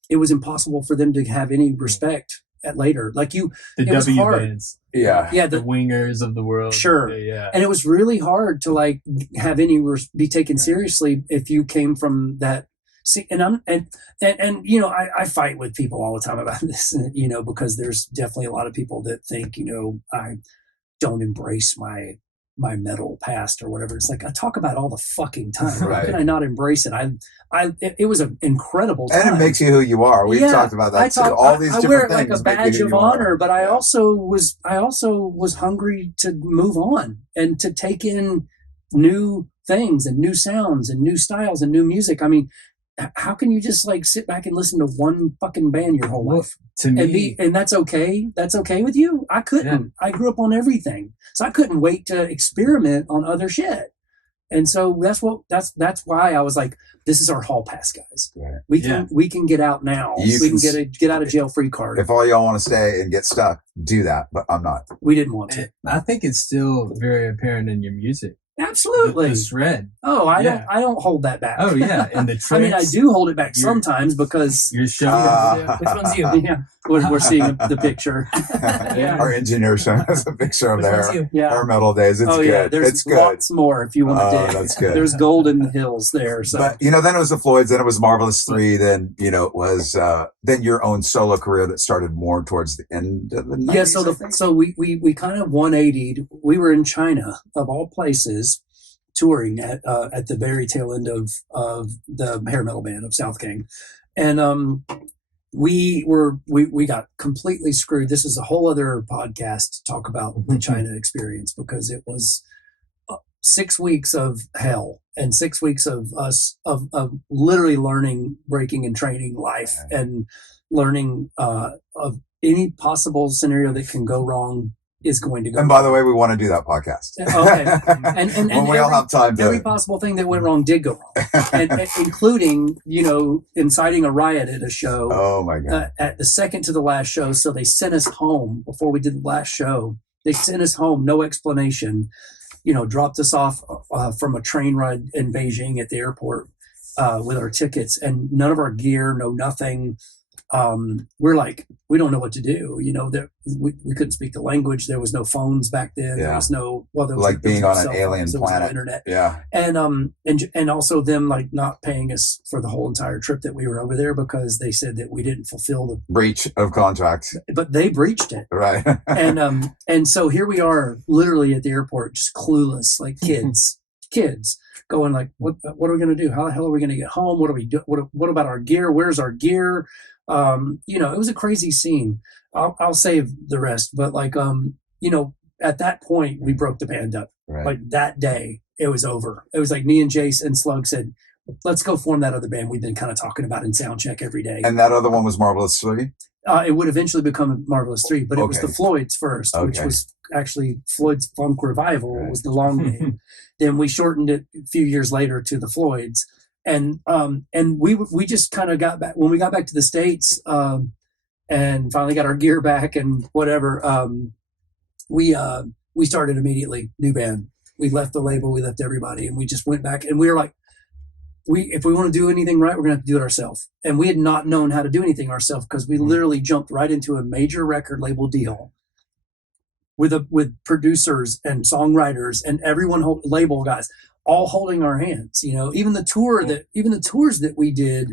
it was impossible for them to have any respect at later. Like the W bands. Yeah, the Wingers of the world. Sure. Yeah. And it was really hard to like have be taken seriously if you came from that. See, and you know, I fight with people all the time about this, you know, because there's definitely a lot of people that think, you know, I don't embrace my metal past or whatever. It's like I talk about it all the fucking time. How can I not embrace it? It was an incredible time. And it makes you who you are. We've talked about that too. All these different wear it things like a badge of honor, but I also was hungry to move on and to take in new things and new sounds and new styles and new music. I mean, how can you just like sit back and listen to one fucking band your whole life? To me, and that's okay. That's okay with you. I couldn't. Yeah. I grew up on everything, so I couldn't wait to experiment on other shit. And so that's why I was like, this is our hall pass, guys. Right. We can get out now. We can get out of jail free card. If all y'all want to stay and get stuck, do that. But I'm not. We didn't want to. I think it's still very apparent in your music. Absolutely. The shred. Oh, I don't hold that back. Oh yeah, and the tricks. I mean, I do hold it back sometimes because you're showing. Which one's you? Yeah, we're seeing the picture. Our engineer showing us a picture of our metal days. It's good. Yeah, there's lots more if you want to dig. That's good. There's gold in the hills there. So. But you know, then it was the Floyds, then it was Marvelous 3, then you know it was then your own solo career that started more towards the end of the 90s. Yeah, so we kind of 180'd. We were in China of all places, touring at the very tail end of the hair metal band of SouthGang, and we got completely screwed. This is a whole other podcast to talk about the China experience, because it was 6 weeks of hell and 6 weeks of us of literally learning, breaking and training life and learning of any possible scenario that can go wrong is going to go. And by the way, we want to do that podcast. Okay. And when we all have time to. Every possible thing that went wrong did go wrong, and including, you know, inciting a riot at a show. Oh my God! At the second to the last show, so they sent us home before we did the last show. They sent us home, no explanation. You know, dropped us off from a train ride in Beijing at the airport with our tickets and none of our gear, no nothing. We're like, we don't know what to do. You know, we couldn't speak the language. There was no phones back then. There was no, there was like being on an alien phones, planet. There was no internet. Yeah. And also them like not paying us for the whole entire trip that we were over there, because they said that we didn't fulfill the breach of contract, but they breached it. Right. and so here we are literally at the airport, just clueless, like kids going like, what are we going to do? How the hell are we going to get home? What do we do? What about our gear? Where's our gear? You know, it was a crazy scene. I'll save the rest, but like, you know, at that point we broke the band up. Right. Like that day, it was over. It was like me and Jace and Slug said, let's go form that other band we've been kind of talking about in sound check every day. And that other one was Marvelous 3? It would eventually become Marvelous 3, but it was Okay. the Floyds first, which Okay. was actually Floyd's Funk Revival was the long name. Then we shortened it a few years later to the Floyds. And we just kind of got back, when we got back to the States and finally got our gear back and whatever, we started immediately, new band. We left the label, we left everybody, and we just went back, and we were like, if we want to do anything right, we're going to have to do it ourselves. And we had not known how to do anything ourselves because we literally jumped right into a major record label deal with producers and songwriters and everyone, label guys, all holding our hands. You know, even the tours that we did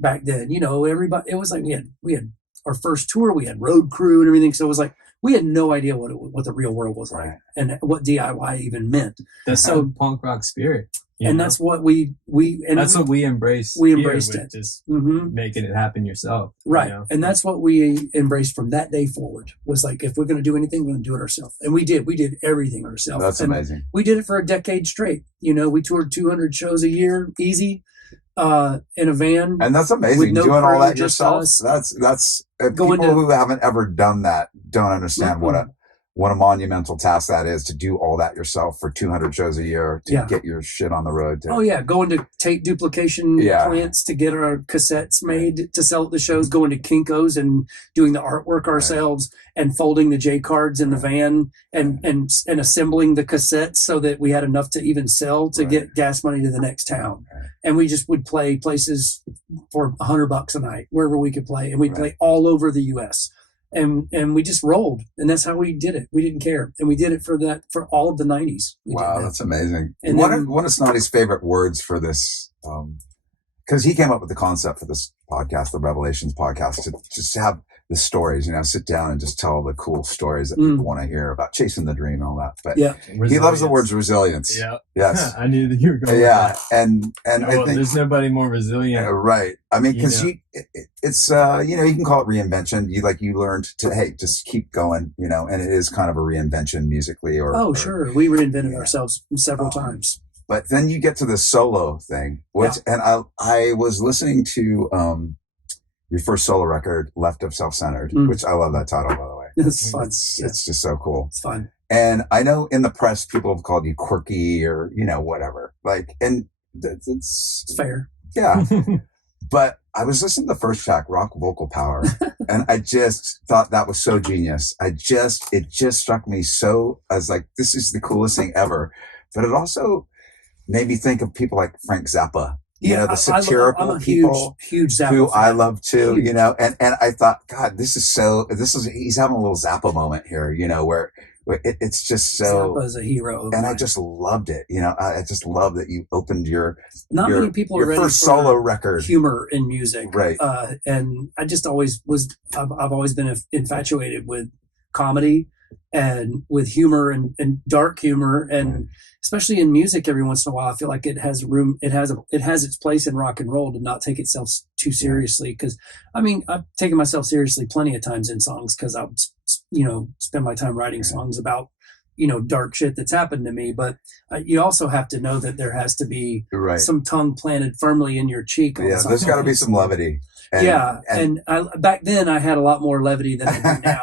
back then. You know, everybody. It was like we had our first tour. We had road crew and everything. So it was like we had no idea what the real world was like and what DIY even meant. That's so punk rock spirit. And that's what we that's what we embraced. We embraced it. Just making it happen yourself. Right. You know? And that's what we embraced from that day forward, was like, if we're going to do anything, we're going to do it ourselves. And we did everything ourselves. That's amazing. We did it for a decade straight. You know, we toured 200 shows a year, easy, in a van. And that's amazing. No Doing all crew, that just yourself. us. That's people who haven't ever done that don't understand what a monumental task that is, to do all that yourself for 200 shows a year, to get your shit on the road. Going to tape duplication plants to get our cassettes made to sell at the shows, going to Kinko's and doing the artwork ourselves and folding the J cards in the van and assembling the cassettes so that we had enough to even sell to get gas money to the next town. And we just would play places for $100 a night, wherever we could play. And we'd play all over the US. And we just rolled, and that's how we did it. We didn't care, and we did it for all of the 90s. Wow, that's amazing. And one of Snotty's favorite words for this, because he came up with the concept for this podcast, the ReveLAtions podcast, to just have the stories, you know, sit down and just tell the cool stories that people want to hear about chasing the dream and all that. But he loves the words resilience. Yeah. Yes. I knew that you were going. Yeah. And I think there's nobody more resilient. Right. I mean, because it's you know, you can call it reinvention. You learned to just keep going, you know, and it is kind of a reinvention musically. Sure, we reinvented ourselves several times. But then you get to the solo thing, which and I was listening to your first solo record, Left of Self-Centered, which I love that title, by the way. It's fun. It's just so cool. It's fun. And I know in the press, people have called you quirky or, you know, whatever. Like, and it's fair. Yeah. But I was listening to the first track, Rock Vocal Power, and I just thought that was so genius. It just struck me so, I was like, this is the coolest thing ever. But it also made me think of people like Frank Zappa. You know, the satirical I'm a people huge Zappa who fan. I love too, you know, and I thought, God, he's having a little Zappa moment here, you know, where it's just so. Zappa's a hero. And I just loved it. You know, I just love that you opened many people are your ready first for solo record. Humor in music. Right. And I just I've always been infatuated with comedy and with humor and dark humor, and especially in music, every once in a while, I feel like it has room. It has its place in rock and roll to not take itself too seriously. Because I mean, I've taken myself seriously plenty of times in songs because I would, you know, spend my time writing songs about, you know, dark shit that's happened to me. But you also have to know that there has to be some tongue planted firmly in your cheek. Yeah, there's got to be some levity. And back then I had a lot more levity than I do now.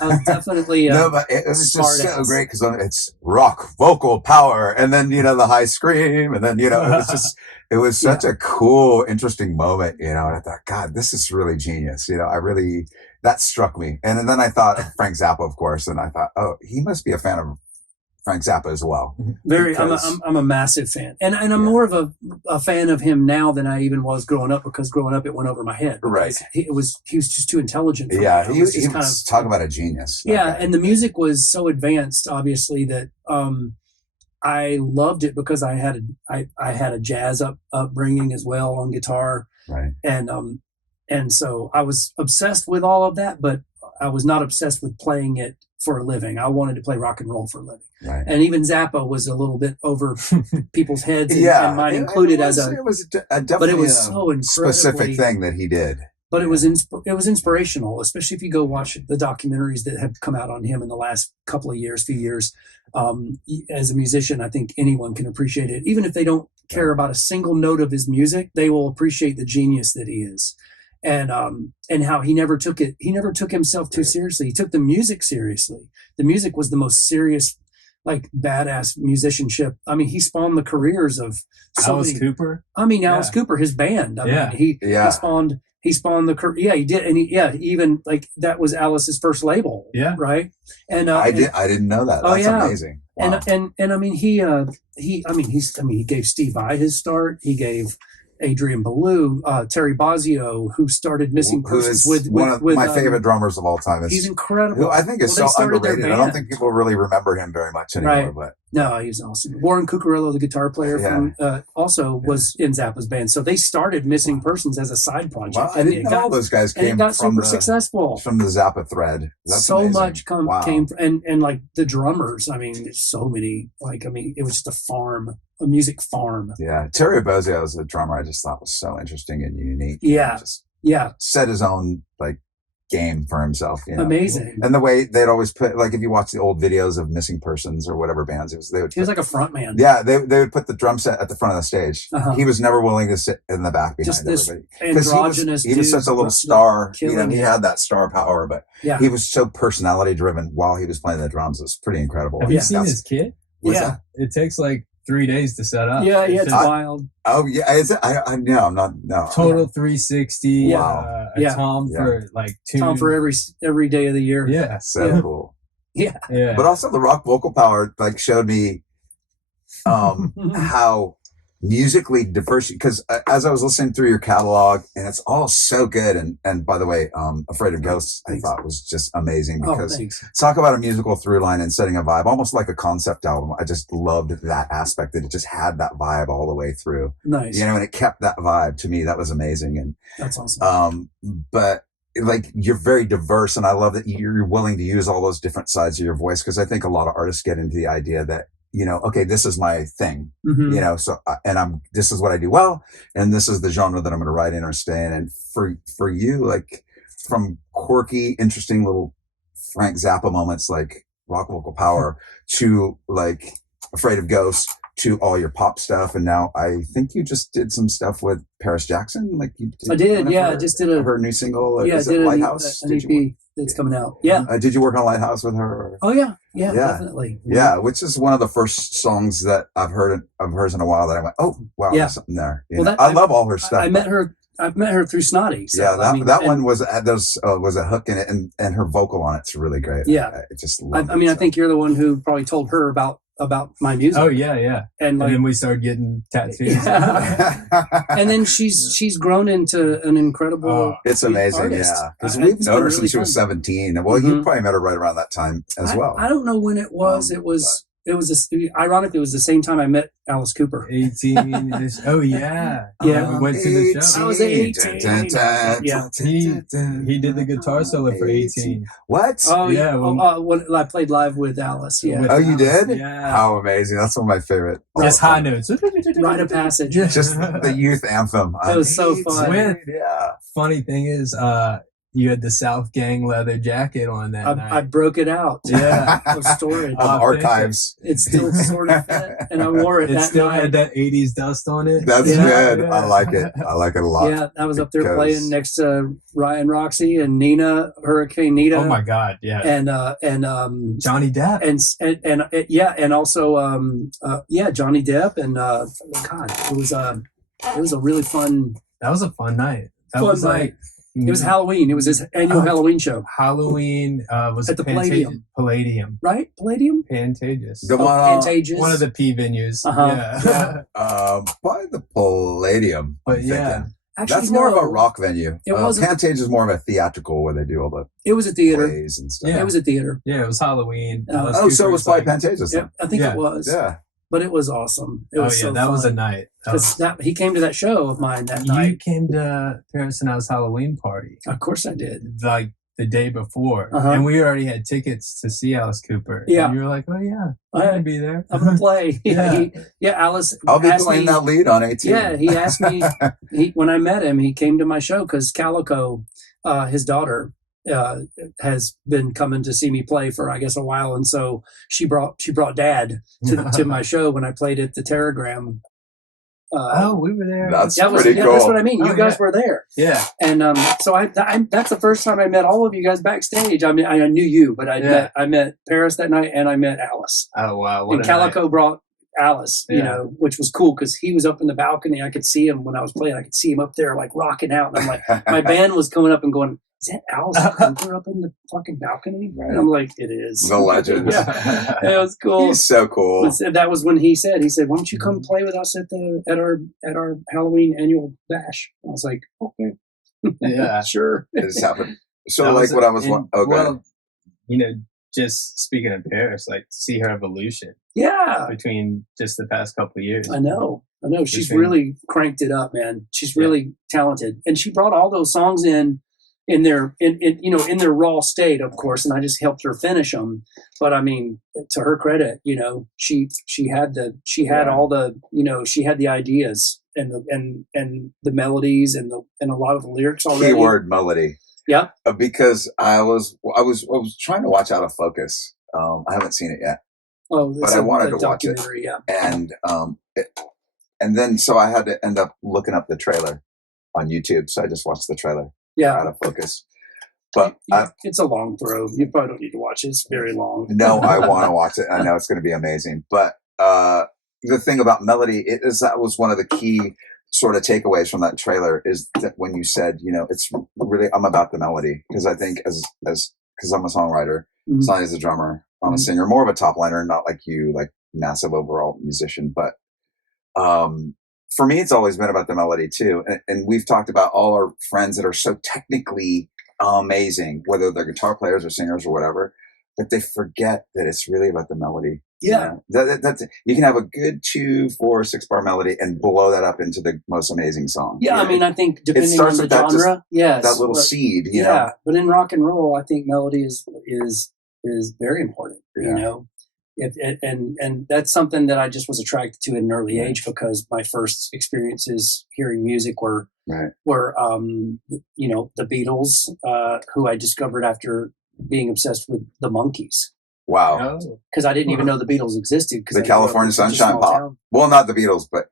I was definitely but it was just so great because it's rock vocal power, and then, you know, the high scream, and then, you know, it was such a cool, interesting moment, you know. And I thought, God, this is really genius, you know. That struck me, and then I thought of Frank Zappa, of course, and I thought, oh, he must be a fan of Frank Zappa as well. Very, I'm a massive fan, and I'm more of a fan of him now than I even was growing up, because growing up it went over my head. Right, he was just too intelligent. For me. He was talking about a genius. Yeah, and the music was so advanced, obviously, that I loved it because I had a jazz upbringing as well on guitar, right, and so I was obsessed with all of that, but I was not obsessed with playing it for a living. I wanted to play rock and roll for a living. Right. And even Zappa was a little bit over people's heads, and mine included, but it was so incredibly specific thing that he did. But it was inspirational, especially if you go watch the documentaries that have come out on him in the last few years. As a musician, I think anyone can appreciate it, even if they don't care about a single note of his music. They will appreciate the genius that he is, and how he never took himself too seriously. He took the music seriously. The music was the most serious, like, badass musicianship. I mean, he spawned the careers of Alice Cooper. I mean, Alice Cooper, his band. I mean, he spawned the he did, and he even, like, that was Alice's first label. Yeah, right. And I didn't know that. That's amazing. Wow. And I mean, he gave Steve Vai his start. He gave Adrian Belew, Terry Bozzio, who started Missing Persons with one of my favorite drummers of all time. He's incredible. Who I think is so underrated. I don't think people really remember him very much anymore. Right. But no, he's awesome. Warren Cucurullo, the guitar player, was in Zappa's band. So they started Missing Persons as a side project. Well, I didn't know all those guys came got from super successful from the Zappa thread. That's so amazing. much came from, and like the drummers. I mean, there's so many. Like, I mean, it was just a music farm. Yeah, Terry Bozzio as a drummer, I just thought was so interesting and unique. Yeah, Set his own, like, game for himself. You know? Amazing. And the way they'd always put, like, if you watch the old videos of Missing Persons or whatever bands, he was like a front man. Yeah, they would put the drum set at the front of the stage. He was never willing to sit in the back behind just this everybody. androgynous. He was such a little star. You know, he it. had that star power, but he was so personality driven while he was playing the drums. It was pretty incredible. Have you seen his kit? Yeah, it takes like 3 days to set up. Yeah, it's wild. Oh yeah, is it? I'm not. Total 360. Wow. Tom for like Tom for every day of the year. Yeah, so cool. Yeah. But also the rock vocal power, like, showed me how musically diverse, because as I was listening through your catalog, and it's all so good, and by the way, Afraid of Ghosts, I thought was just amazing, because talk about a musical through line and setting a vibe, almost like a concept album. I just loved that aspect, that it just had that vibe all the way through. Nice. You know, and it kept that vibe. To me, that was amazing. And that's awesome. But, like, you're very diverse, and I love that you're willing to use all those different sides of your voice, because I think a lot of artists get into the idea that, you know, okay, this is my thing, you know, so, and this is what I do well, and this is the genre that I'm going to write in or stay in. And for you, like, from quirky, interesting little Frank Zappa moments, like rock vocal power, to, like, Afraid of Ghosts, to all your pop stuff. And now I think you just did some stuff with Paris Jackson. Like, I did. Yeah. I just did her new single. Yeah. Is it Lighthouse? An EP that's coming out. Yeah. Did you work on Lighthouse with her? Oh yeah. Yeah, definitely. Yeah, which is one of the first songs that I've heard of hers in a while that I went, oh wow, there's something there. I love all her stuff. I met her through Snotty. So, yeah, that one was a hook in it, and her vocal on it's really great. Yeah, I just love it. I mean, I think you're the one who probably told her about my music. Oh yeah. And then we started getting tattoos. Yeah. And then she's grown into an incredible. It's amazing, artist. Yeah. Because we've known her since she was 17. Well, you probably met her right around that time as well. I don't know when it was. Ironically, it was the same time I met Alice Cooper. 18. Oh yeah. Yeah. We went to the show. I was 18. Yeah. He did the guitar solo for 18. What? Oh yeah. When I played live with Alice. Yeah. Oh, you did? Yeah. How amazing! That's one of my favorite. Just high notes. Rite of Passage. Just the youth anthem. It was so fun. Yeah. Funny thing is, you had the SouthGang leather jacket on that night. I broke it out. Yeah. Of storage. Archives. It still sort of fit, and I wore it. It still had that 80s dust on it. That's good. Yeah. I like it. I like it a lot. Yeah, I was up there playing next to Ryan Roxy and Nina, Hurricane Nina. Oh my God, yeah. And Johnny Depp. And also Johnny Depp, and God, it was a really fun. That was a fun night. It was Halloween. It was his annual Halloween show. Halloween was at the Palladium. Palladium. Right? Palladium? Pantages. Pantages. One of the P venues. Yeah. By the Palladium. But yeah. Actually, that's more of a rock venue. It wasn't. Pantage is more of a theatrical where they do all the It was a theater. plays and stuff. Yeah. It was a theater. Yeah, it was Halloween. So it was by Pantages. Yeah, I think it was. Yeah. But it was awesome. It was that was a night. He came to that show of mine that night. You came to Paris and I's Halloween party. Of course I did. Like the day before, Uh-huh. and we already had tickets to see Alice Cooper. Yeah. And you were like, "Oh yeah, I'm I- gonna be there. I'm gonna play." Yeah. Alice. I'll be asked playing me- that lead on 18. Yeah, he asked me. When I met him, he came to my show because Calico, his daughter, has been coming to see me play for I guess a while, and so she brought Dad to my show when I played at the Terragram. Oh, we were there. That's That was pretty cool. That's what I mean. You Oh, guys yeah. were there, Yeah. and so I that's the first time I met all of you guys backstage. I mean, I knew you, but I met Paris that night, and I met Alice. Oh wow. What And a Calico night. brought Alice, you Yeah. know, which was cool because he was up in the balcony. I could see him when I was playing. I could see him up there like rocking out, and I'm like, my band was coming up and going, "Is that Alice Cooper up in the fucking balcony?" Right? And I'm like, "It is." The legend. Yeah, it was cool. He's so cool. That was when he said, "Why don't you come play with us at our Halloween annual bash?" I was like, "Okay, Yeah. sure." It just happened. So That like was what I was, and, oh, go ahead. well, you know, just speaking of Paris, like to see her evolution Yeah, between just the past couple of years. I know. She's Between- really cranked it up, man. She's really talented, and she brought all those songs in their in their raw state, of course. And I just helped her finish them. But I mean, to her credit, she had all the she had the ideas and the melodies and a lot of the lyrics already. Keyword melody. Yeah. Because I was trying to watch Out of Focus. I haven't seen it yet, Oh, but I wanted to watch it. documentary. Yeah. And then so I had to end up looking up the trailer on YouTube. So I just watched the trailer. Yeah. Out of Focus. But It's a long throw. You probably don't need to watch it. It's very long. no, I want to watch it. I know it's going to be amazing. But the thing about melody that was one of the key sort of takeaways from that trailer is that when you said, it's really, I'm about the melody. Because I think because I'm a songwriter, Mhm. it's not as a drummer, I'm a singer, more of a top liner, not like you, like massive overall musician. But for me, it's always been about the melody too. And we've talked about all our friends that are so technically amazing, whether they're guitar players or singers or whatever, that they forget that it's really about the melody. Yeah. That's you can have a good 2, 4, 6 bar melody and blow that up into the most amazing song. Yeah, I mean, I think depending on starts the with that genre, yes, that little but- seed, you yeah, know. but in rock and roll, I think melody is very important. Yeah. And that's something that I just was attracted to at an early age because my first experiences hearing music were Right. the Beatles, who I discovered after being obsessed with the Monkees. Wow. Oh. Because I didn't even know the Beatles existed. The California Sunshine Pop. Well, not the Beatles, but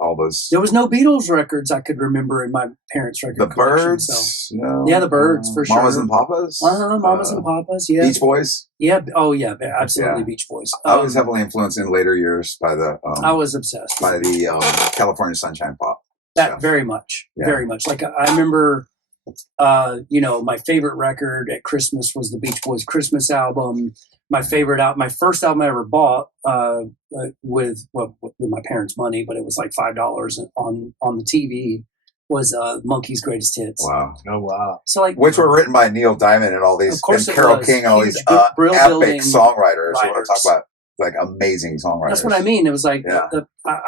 all those. There was no Beatles records I could remember in my parents' record The collection. Birds. So. No. Yeah, the Birds, for Mamas sure. and Papas. Mamas and Papas, yeah. Beach Boys. Yeah. Oh, yeah. Absolutely, Yeah. Beach Boys. I was heavily influenced in later years by the. I was obsessed by with the California Sunshine Pop. that stuff. very much, Yeah. very much. Like I remember, my favorite record at Christmas was the Beach Boys Christmas album. My first album I ever bought with my parents' money, but it was like $5 on the TV. Was Monkey's Greatest Hits. Wow. Oh wow. So like, Which were written by Neil Diamond and all these, Of course and it Carole was. King and all Huge these brill building epic songwriters. You want writers. to talk about like amazing songwriters. That's what I mean. It was like Yeah.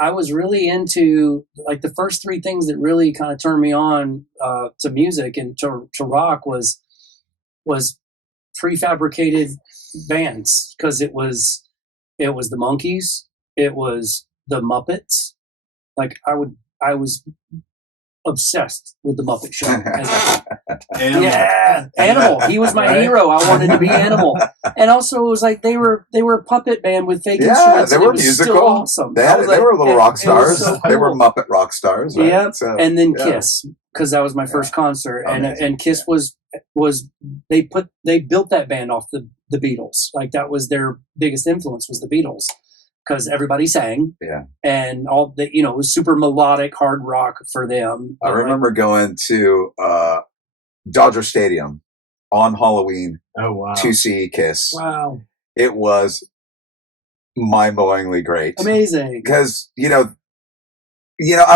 I was really into like the first 3 things that really kind of turned me on to music and to rock was prefabricated bands because it was the Monkees, it was the Muppets. Like I was obsessed with the Muppet Show. Yeah, Animal. He was my Right. hero. I wanted to be Animal, and also it was like they were a puppet band with fake Yeah, instruments. they and were it was musical. Still awesome. They I was like- were little it- rock it was stars. so They were cool. Muppet rock stars, right? Yep. So, And then yeah. Kiss, because that was my first concert, Amazing. and Kiss was they built that band off the Beatles. Like that was their biggest influence was the Beatles, because everybody sang, Yeah. and all the it was super melodic hard rock for them. I remember going to Dodger Stadium on Halloween Oh wow. to see Kiss. Wow, It was mind-blowingly great. amazing. Because, I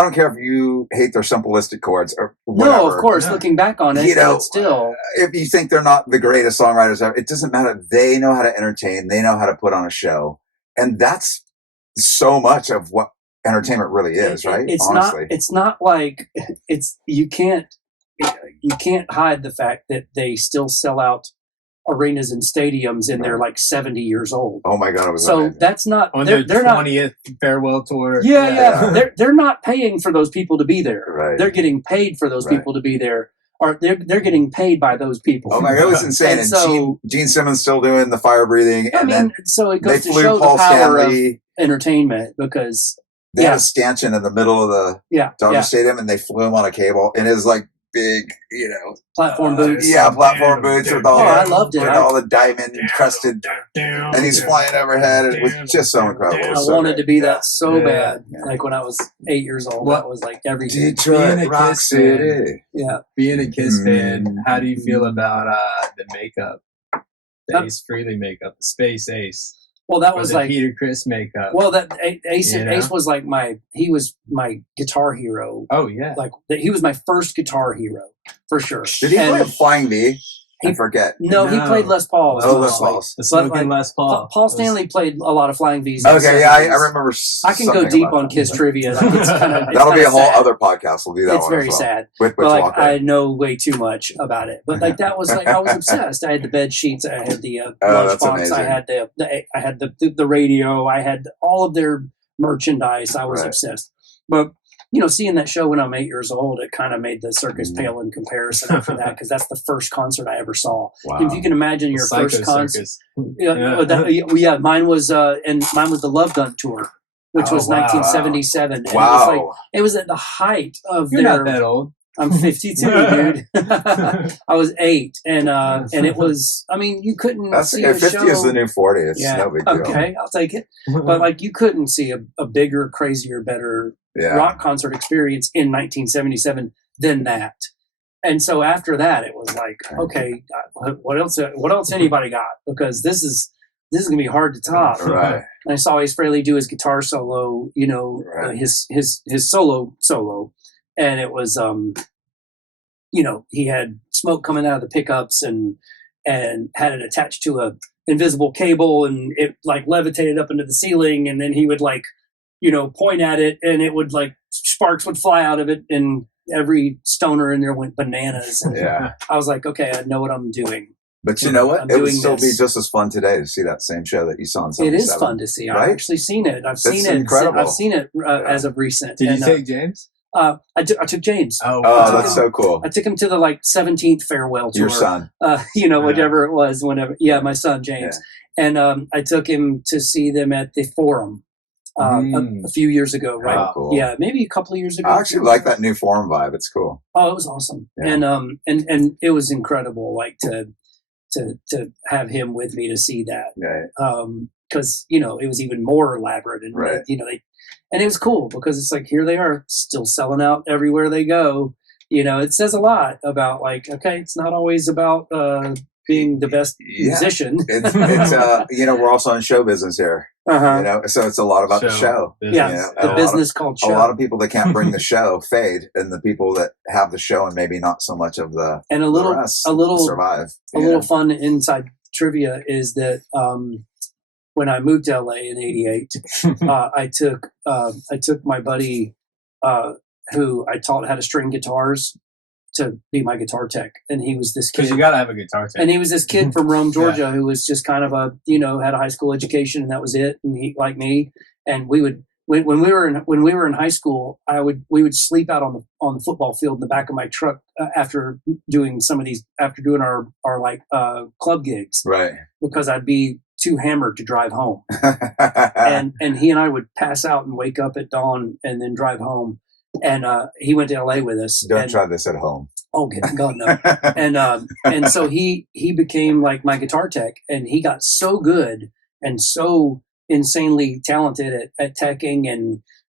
don't care if you hate their simplistic chords or whatever. No, of course, Yeah. looking back on it, but still, If you think they're not the greatest songwriters ever, it doesn't matter. They know how to entertain. They know how to put on a show. And that's so much of what entertainment really is, right? It's Honestly. not. It's not like you can't. you can't hide the fact that they still sell out arenas and stadiums and they're like 70 years old. Oh my God. It was So amazing. that's not, On they're their not, 20th farewell tour. yeah. They're not paying for those people to be there. Right. They're getting paid for those people to be there. Or they're getting paid by those people. Oh my God, it was insane. And so, Gene Simmons still doing the fire breathing. I And mean, then so it they goes to flew show Paul the power Stanley. of entertainment because They had a stanchion in the middle of the Dodger Stadium, and they flew him on a cable in his like big, platform boots. Yeah, platform boots with all. I loved it. With all the diamond encrusted, and he's flying overhead. It was just so incredible. I wanted to be that so bad. Like when I was 8 years old, that was like everything. Detroit, Being a Rock Kiss fan. City. Yeah. Being a Kiss fan, how do you feel about the makeup? The Ace Frehley makeup, the Space Ace. Well, that Or was the like Peter Criss makeup. Well, that Ace, You know? Ace was like he was my guitar hero. Oh yeah, Like he was my first guitar hero for sure. Did he play a Flying V? I forget. No, he played Les Pauls. Oh, Les Pauls. the smoking like, Les Paul. Paul Stanley played a lot of Flying V's. Okay, yeah, I remember. I can go something deep about on that. Kiss trivia. Like it's kinda, That'll be a whole sad. other podcast. We'll do that It's one. very as well. sad. With But Butch like Walker. I know way too much about it. But like that was like I was obsessed. I had the bed sheets. I had the that's lunchbox. amazing. I had the radio. I had all of their merchandise. I was obsessed. But seeing that show when I'm 8 years old, it kind of made the circus pale in comparison after that because that's the first concert I ever saw. Wow. If you can imagine your Psycho first concert, Circus. mine was the Love Gun tour, which was 1977. And Wow. it was at the height of You're their. not that old. I'm 52, dude. I was 8, and it was. I mean, you couldn't That's see okay. a 50 show. is the new 40. It's no big deal. Okay, I'll take it. But like, you couldn't see a bigger, crazier, better rock concert experience in 1977 than that. And so after that, it was like, okay, what else? What else anybody got? Because this is gonna be hard to top. Right. And I saw Ace Frehley do his guitar solo. His solo. And it was, he had smoke coming out of the pickups and had it attached to a invisible cable, and it like levitated up into the ceiling, and then he would like, point at it, and it would like sparks would fly out of it, and every stoner in there went bananas. And I was like, okay, I know what I'm doing. But you know what? I'm It would doing still this. be just as fun today to see that same show that you saw in It 77. is fun to see. Right? I've actually seen it. I've seen it. incredible. I've seen it as of recent. Did And, you take James? I took James. Oh, Oh, that's so cool. I took him to the 17th farewell tour. Your son. Whatever it was, whenever. Yeah, my son James, and I took him to see them at the Forum a few years ago. Right? Oh, cool. Yeah, maybe a couple of years ago. I actually like that new Forum vibe. It's cool. Oh, it was awesome, Yeah. and it was incredible. Like to have him with me to see that. Yeah. Because it was even more elaborate, and and it was cool because it's like here they are still selling out everywhere they go. It says a lot about like, okay, it's not always about being the best musician. It's we're also in show business here. So it's a lot about the show. Business. The business called show. A lot of people that can't bring the show fade, and the people that have the show and maybe not so much of the and the rest survive. A little fun inside trivia is that when I moved to LA in '88, I took my buddy who I taught how to string guitars to be my guitar tech, and he was this kid. Because you gotta have a guitar tech. And he was this kid from Rome, Georgia, who was just kind of had a high school education, and that was it. And he, like me, and we would when we were in high school, we would sleep out on the football field in the back of my truck after doing our club gigs, Right. because I'd be too hammered to drive home, and he and I would pass out and wake up at dawn and then drive home. And he went to LA with us. Don't try this at home. Oh God, no! And so he became like my guitar tech, and he got so good and so insanely talented at teching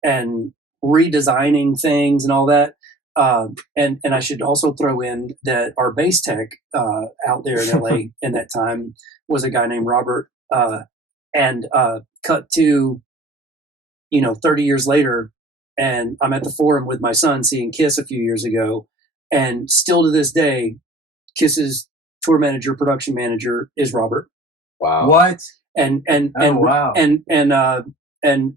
and redesigning things and all that. And I should also throw in that our bass tech out there in LA in that time was a guy named Robert. And cut to 30 years later. And I'm at the Forum with my son seeing Kiss a few years ago. And still to this day, Kiss's tour manager, production manager is Robert. Wow. What? And wow. And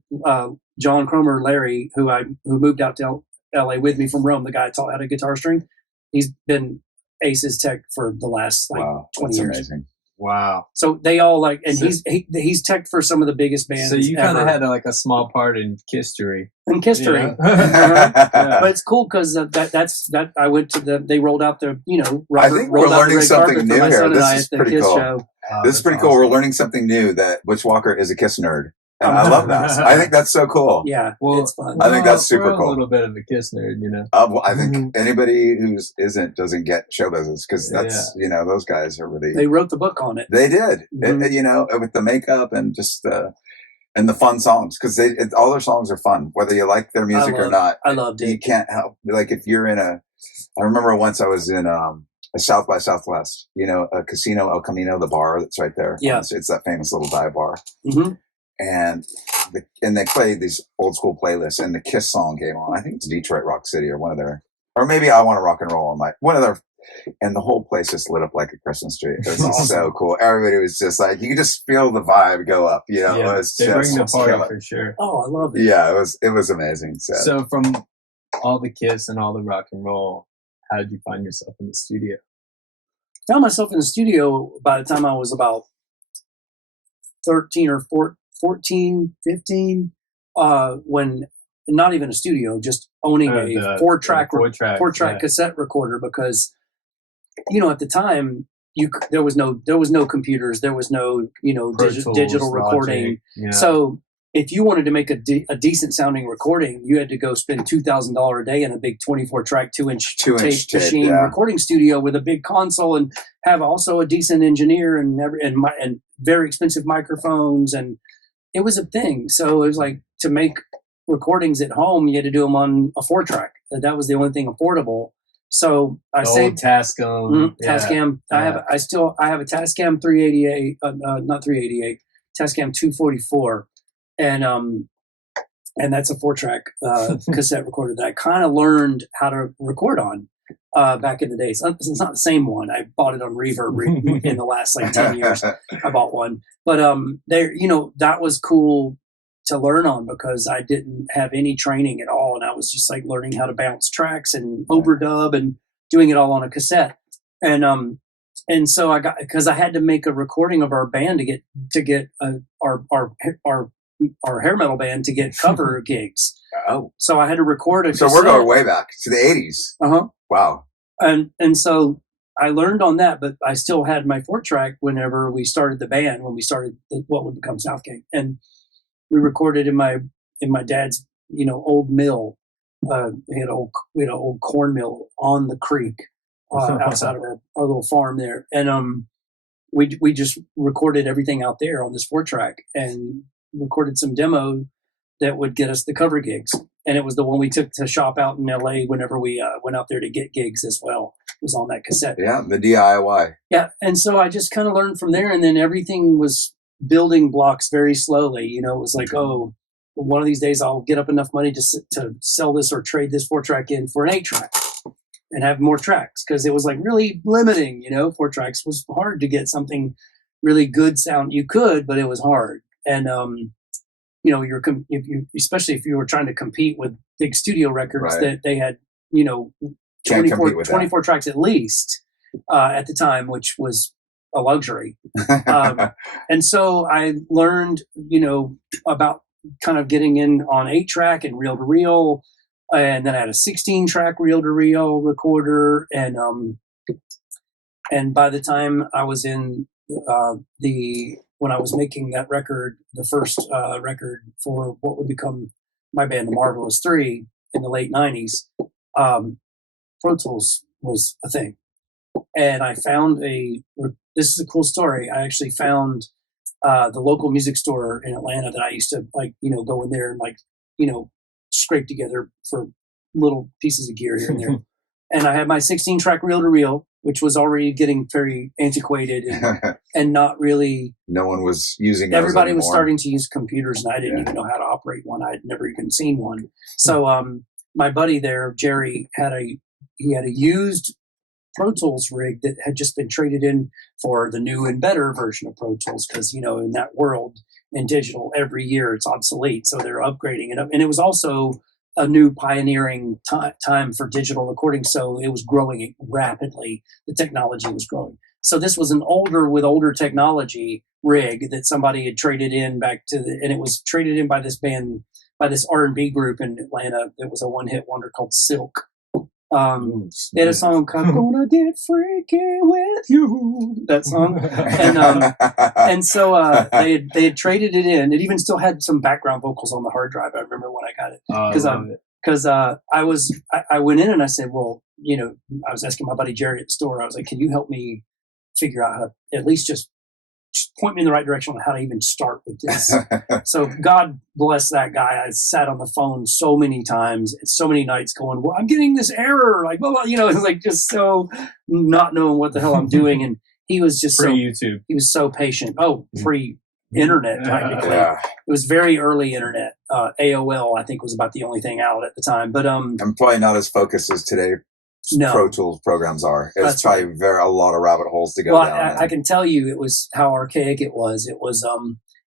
John Cromer, Larry, who moved out to LA with me from Rome, the guy I taught how to guitar string, He's been Ace's tech for the last like Wow, 20 that's years. amazing. Wow. So they all like, and So- he's tech for some of the biggest bands. So you kind ever. of had like a small part in history. in history. You know? But it's cool because that I went to they rolled out the Robert I think we're rolled out the learning red something carpet for new my here. son and This I is at the pretty Kiss cool. show. Oh, This is that's pretty cool. We're awesome. learning something new, that Butch Walker is a Kiss nerd. And I love that. I think that's so cool. Yeah, Well, it's fun. I think that's super we're all cool. A little bit of a Kiss nerd, you know. Well, I think anybody who doesn't get show business, because that's those guys are really. They wrote the book on it. They did, Mhm. with the makeup and just and the fun songs, because all their songs are fun, whether you like their music or not. I loved You it. can't help, like, if you're in I remember once I was in a South by Southwest, a Casino El Camino, the bar that's right there. Yeah. It's that famous little dive bar. Hmm. And they played these old school playlists, and the Kiss song came on. I think it's Detroit Rock City or one of their, or maybe I Want to Rock and Roll on one of their, and the whole place just lit up like a Christmas tree. It was Awesome. so cool. Everybody was just like, you could just feel the vibe go up. It was they bring the just party killer. for sure. Oh, I love it. Yeah, it was amazing. So from all the Kiss and all the rock and roll, how did you find yourself in the studio? Found myself in the studio by the time I was about 13 or 14, 15, when not even a studio, just owning a four-track cassette recorder, because at the time there was no computers, there was no digital recording. Yeah. So if you wanted to make a decent sounding recording, you had to go spend $2,000 a day in a big 24-track 2-inch tape machine recording studio with a big console, and have also a decent engineer and very expensive microphones, and it was a thing. So it was like, to make recordings at home, you had to do them on a 4-track. That was the only thing affordable. So I saved Tascam. Tascam. Yeah. I have a Tascam 388, not 388, Tascam 244, and that's a 4-track cassette recorder that I kind of learned how to record on back in the day. So it's not the same one. I bought it on Reverb in the last like 10 years. I bought one, but that was cool to learn on, because I didn't have any training at all, and I was just like learning how to bounce tracks and overdub and doing it all on a cassette. And so because I had to make a recording of our band to get our hair metal band to get cover gigs. Oh, so I had to record a so cassette. we're going way back to the 80s. Wow. And so I learned on that, but I still had my 4-track whenever we started the band, when we started what would become SouthGang, and we recorded in my dad's old mill. We had an old corn mill on the creek outside of our little farm there, and we just recorded everything out there on this 4-track, and recorded some demo that would get us the cover gigs. And it was the one we took to shop out in LA whenever we went out there to get gigs as well. It was on that cassette. Yeah, the DIY. Yeah, and so I just kind of learned from there, and then everything was building blocks very slowly. It was like, oh, one of these days I'll get up enough money to sell this or trade this 4-track in for an 8-track and have more tracks, because it was like really limiting. 4 tracks was hard to get something really good sound. You could, but it was hard. And especially if you were trying to compete with big studio records, right, that they had 24 tracks at least at the time, which was a luxury. And so I learned about kind of getting in on 8-track and reel to reel, and then I had a 16-track reel to reel recorder, and by the time I was in when I was making that record, the first record for what would become my band, the Marvelous Three, in the late 90s, Pro Tools was a thing. And I found this is a cool story. I actually found the local music store in Atlanta that I used to go in there and scrape together for little pieces of gear here and there. And I had my 16-track reel to reel, which was already getting very antiquated and not really. No one was using. Everybody was starting to use computers, and I didn't even know how to operate one. I had never even seen one. So my buddy there, Jerry, had a used Pro Tools rig that had just been traded in for the new and better version of Pro Tools, because in that world in digital, every year it's obsolete, so they're upgrading it up. And it was also a new pioneering time for digital recording. So it was growing rapidly. The technology was growing. So this was an older technology rig that somebody had traded in back to and it was traded in by this band, by this R&B group in Atlanta. It was a one-hit wonder called Silk. They had a song called "Gonna Get Freaky with You." That song, and so they had traded it in. It even still had some background vocals on the hard drive. I remember when I got it because I went in and I said, well, I was asking my buddy Jerry at the store. I was like, can you help me figure out how to at least just point me in the right direction on how to even start with this. So God bless that guy. I sat on the phone so many times, so many nights going, well, I'm getting this error. Like, blah, blah, it's like just so not knowing what the hell I'm doing. And he was just YouTube. He was so patient. Oh, pre-internet, technically. It was very early internet. AOL, I think, was about the only thing out at the time. But I'm probably not as focused as today. No. Pro Tools programs are. It's probably a lot of rabbit holes to go down. I can tell you, it was how archaic it was. It was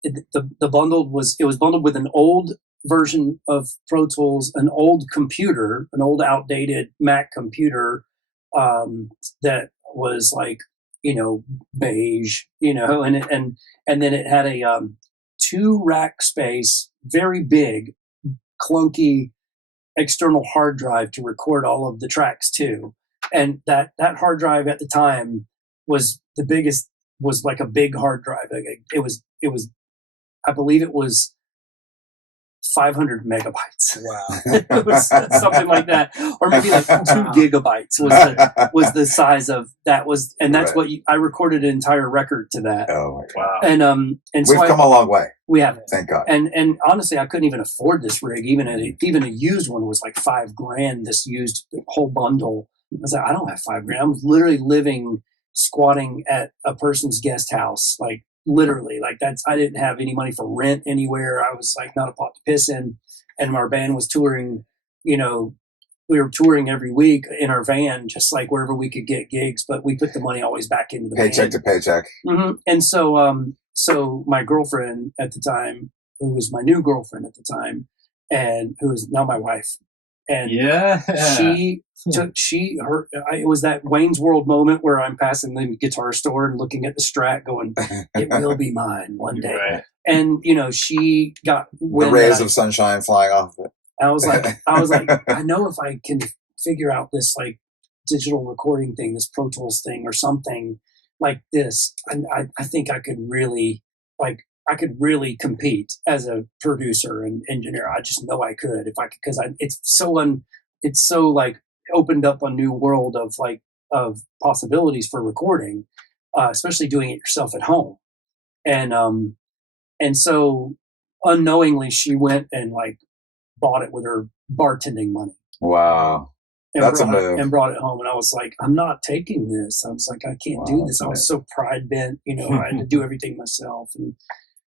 the bundled was bundled with an old version of Pro Tools, an old computer, an old outdated Mac computer that was like beige, and then it had a 2-rack space, very big, clunky external hard drive to record all of the tracks too. And that hard drive at the time was the biggest, was like a big hard drive. It was, I believe it was 500 megabytes. Wow. It was something like that. Or maybe like 2 gigabytes was the size of that was, and that's what I recorded an entire record to that. Oh my God. And we've come a long way. We have. Thank God. And honestly, I couldn't even afford this rig. Even a used one was like $5,000. This used whole bundle. I was like, I don't have $5,000. I'm literally squatting at a person's guest house, like literally. Like I didn't have any money for rent anywhere. I was like not a pot to piss in. And our band was touring. We were touring every week in our van, just like wherever we could get gigs. But we put the money always back into the paycheck band. to paycheck. Mm-hmm. And so my girlfriend at the time, who was my new girlfriend at the time, and who is now my wife, and it was that Wayne's World moment where I'm passing the guitar store and looking at the Strat, going, "It will be mine one day." Right. And she got the rays of sunshine flying off of it. I was like, I know if I can figure out this like digital recording thing, this Pro Tools thing, or something like this, I think I could really compete as a producer and engineer. I just know I could if I could, because it's so like opened up a new world of possibilities for recording, especially doing it yourself at home. And so unknowingly she went and like bought it with her bartending money. Wow. That's a move. And brought it home. And I was like, I'm not taking this. I was like, I can't do this. I was so pride bent, I had to do everything myself. And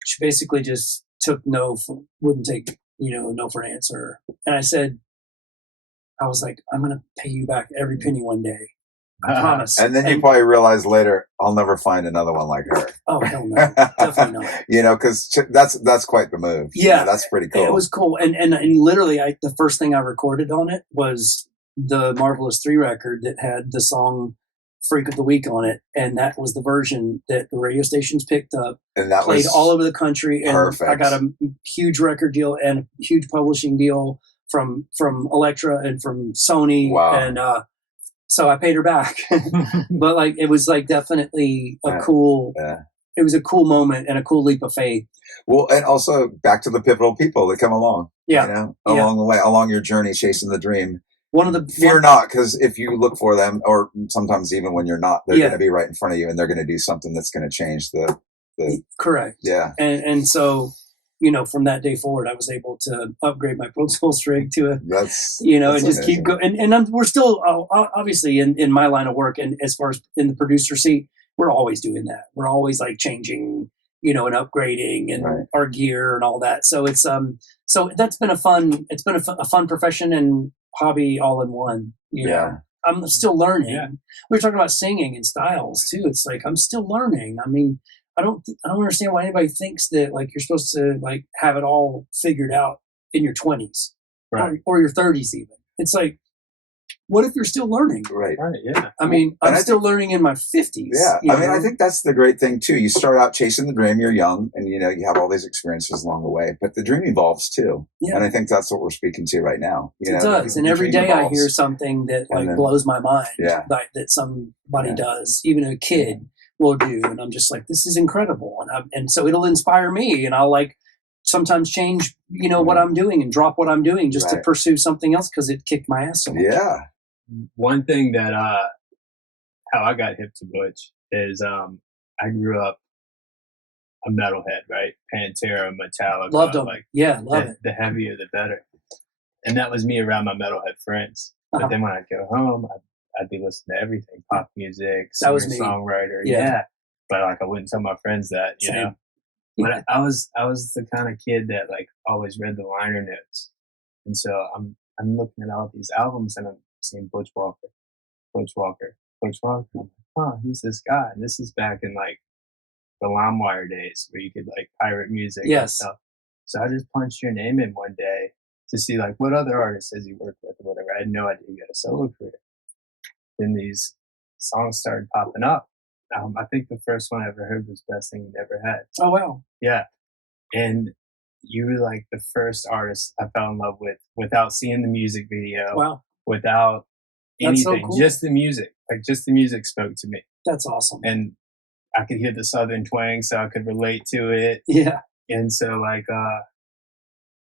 she basically just took wouldn't take, no for an answer. And I was like, I'm going to pay you back every penny one day. I promise. And then you probably realize later, I'll never find another one like her. Oh, hell no. Definitely not. Because that's quite the move. Yeah. That's pretty cool. It was cool. And literally, the first thing I recorded on it was the Marvelous 3 record that had the song Freak of the Week on it. And that was the version that the radio stations picked up. And that played all over the country. And perfect. I got a huge record deal and a huge publishing deal from Elektra and from Sony. Wow. And, so I paid her back, but like, it was like definitely it was a cool moment and a cool leap of faith. Well, and also back to the pivotal people that come along, along the way, along your journey, chasing the dream. Fear not, because if you look for them, or sometimes even when you're not, they're going to be right in front of you, and they're going to do something that's going to change the. Correct. Yeah. And so, from that day forward, I was able to upgrade my Pro Tools rig to and just amazing. Keep going. And we're still obviously in my line of work, and as far as in the producer seat, we're always doing that. We're always like changing, and upgrading and our gear and all that. So it's so that's been a fun profession and hobby all in one. I'm still learning. Yeah. We were talking about singing and styles too. It's like I'm still learning. I mean, I don't understand why anybody thinks that like you're supposed to like have it all figured out in your 20s. Right. or your 30s even. It's like, what if you're still learning? Right. Right. Yeah. I mean, And I'm I still learning in my 50s. Yeah. you I mean, know? I think that's the great thing too. You start out chasing the dream, you're young, and you have all these experiences along the way, but the dream evolves too. Yeah. And I think that's what we're speaking to right now. It does. And every day I hear something that like blows my mind that somebody does, even a kid will do. And I'm just like, this is incredible. And so it'll inspire me, and I'll like sometimes change, what I'm doing and drop what I'm doing just to pursue something else because it kicked my ass so much. Yeah. One thing that how I got hip to Butch is I grew up a metalhead, right? Pantera, Metallica. Loved them. Like, love it. The heavier, the better. And that was me around my metalhead friends. But then when I'd go home, I'd be listening to everything, pop music, that was me. songwriter. Yeah. But like I wouldn't tell my friends that, you know. But I was the kind of kid that like always read the liner notes. And so I'm looking at all these albums and I'm seeing Butch Walker. I'm like, who's this guy? And this is back in like the LimeWire days where you could like pirate music and stuff. So I just punched your name in one day to see like what other artists has he worked with or whatever. I had no idea you had a solo career. Then these songs started popping up. I think the first one I ever heard was Best Thing You Never Had. Oh, wow. Yeah. And you were like the first artist I fell in love with without seeing the music video. Wow. Without anything. So cool. Just the music. Like just the music spoke to me. That's awesome. And I could hear the Southern twang, so I could relate to it. Yeah. And so like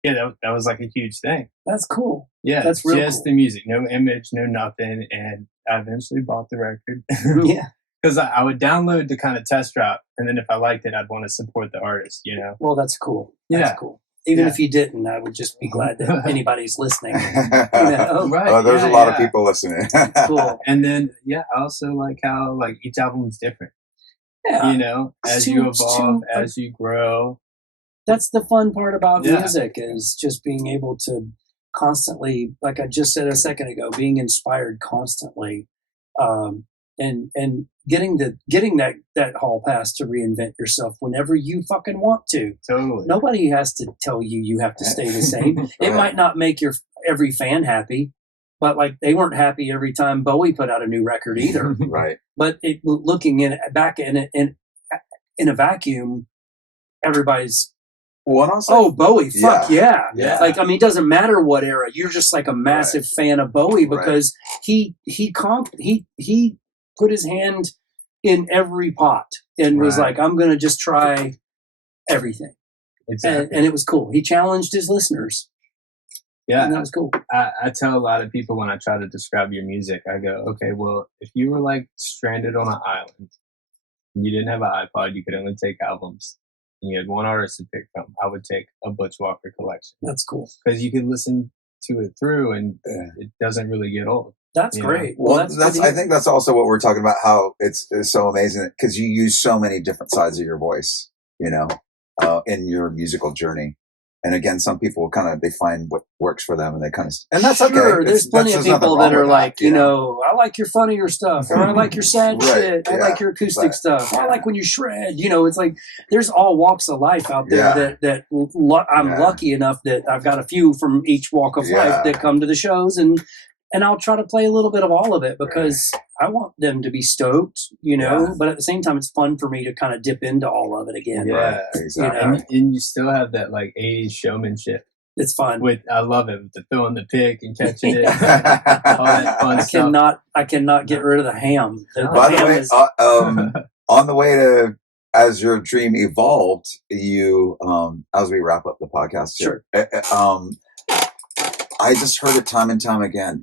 that was like a huge thing. That's cool. Yeah. That's real just cool. The music, no image, no nothing. And I eventually bought the record. Yeah. Because I would download to kind of test drop, and then if I liked it, I'd want to support the artist, Well, that's cool. That's cool. Even if you didn't, I would just be glad that anybody's listening. Right. Oh, there's a lot of people listening. Cool. And then, I also like how like each album's different. Yeah. As you evolve, as you grow. That's the fun part about music is just being able to constantly, like I just said a second ago, being inspired constantly. And getting that hall pass to reinvent yourself whenever you fucking want to. Totally. Nobody has to tell you have to stay the same. It might not make every fan happy, but like they weren't happy every time Bowie put out a new record either. Right. But looking back in a vacuum, everybody's Bowie, fuck yeah. Like, I mean, it doesn't matter what era. You're just like a massive fan of Bowie because he put his hand in every pot and was like, I'm going to just try everything. Exactly. And it was cool. He challenged his listeners. Yeah. And that was cool. I tell a lot of people when I try to describe your music, I go, okay, well, if you were like stranded on an island and you didn't have an iPod, you could only take albums, and you had one artist to pick from, I would take a Butch Walker collection. That's cool. Because you could listen to it through and it doesn't really get old. That's great. Well, I think that's also what we're talking about, how it's so amazing because you use so many different sides of your voice, in your musical journey. And again, some people they find what works for them and they and that's okay. There's plenty of people that are like, I like your funnier stuff, or I like your sad shit. I like your acoustic stuff. I like when you shred. It's like there's all walks of life out there that I'm lucky enough that I've got a few from each walk of life that come to the shows and I'll try to play a little bit of all of it because I want them to be stoked, but at the same time, it's fun for me to kind of dip into all of it again. Yeah, exactly. And you still have that like 80s showmanship. It's fun. I love it with the throwing the pick and catching it. All that fun stuff. I cannot get rid of the ham. By the way, on the way to as your dream evolved, you as we wrap up the podcast, sure. I just heard it time and time again.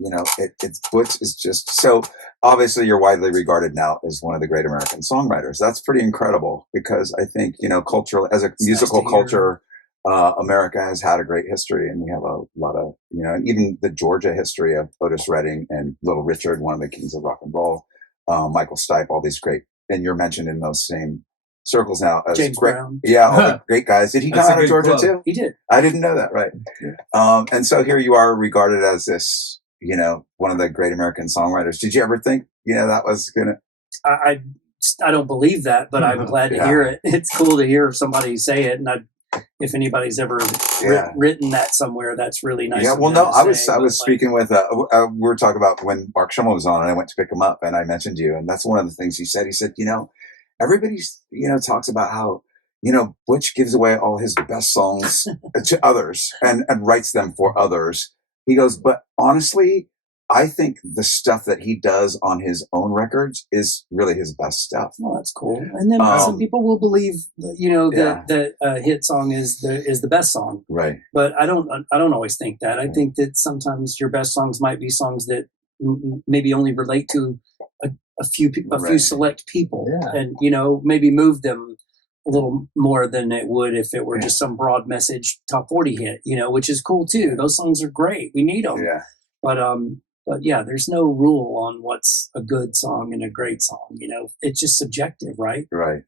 Butch is just so obviously you're widely regarded now as one of the great American songwriters. That's pretty incredible because I think, culturally, as a musical culture, America has had a great history and we have a lot of, and even the Georgia history of Otis Redding and Little Richard, one of the kings of rock and roll, Michael Stipe, all these great, and you're mentioned in those same circles now as James Brown. Yeah, all the great guys. Did he come out of Georgia too? He did. I didn't know that. Right. Yeah. And so here you are regarded as this, one of the great American songwriters. Did you ever think, that was gonna? I don't believe that, but I'm glad to hear it. It's cool to hear somebody say it, and if anybody's ever Yeah. written that somewhere, that's really nice. Yeah, of well, them no, to I was say, but, like, speaking with we were talking about when Mark Schimmel was on, and I went to pick him up, and I mentioned you, and that's one of the things he said. He said, everybody's talks about how Butch gives away all his best songs to others and writes them for others. He goes, but honestly, I think the stuff that he does on his own records is really his best stuff. well, that's cool. And then some people will believe that, that a hit song is the best song. Right. But I don't always think that. I think that sometimes your best songs might be songs that maybe only relate to a few select people, and maybe move them a little more than it would if it were just some broad message top 40 hit, which is cool too. Those songs are great. We need them. Yeah. But yeah, there's no rule on what's a good song and a great song. It's just subjective, right? Right.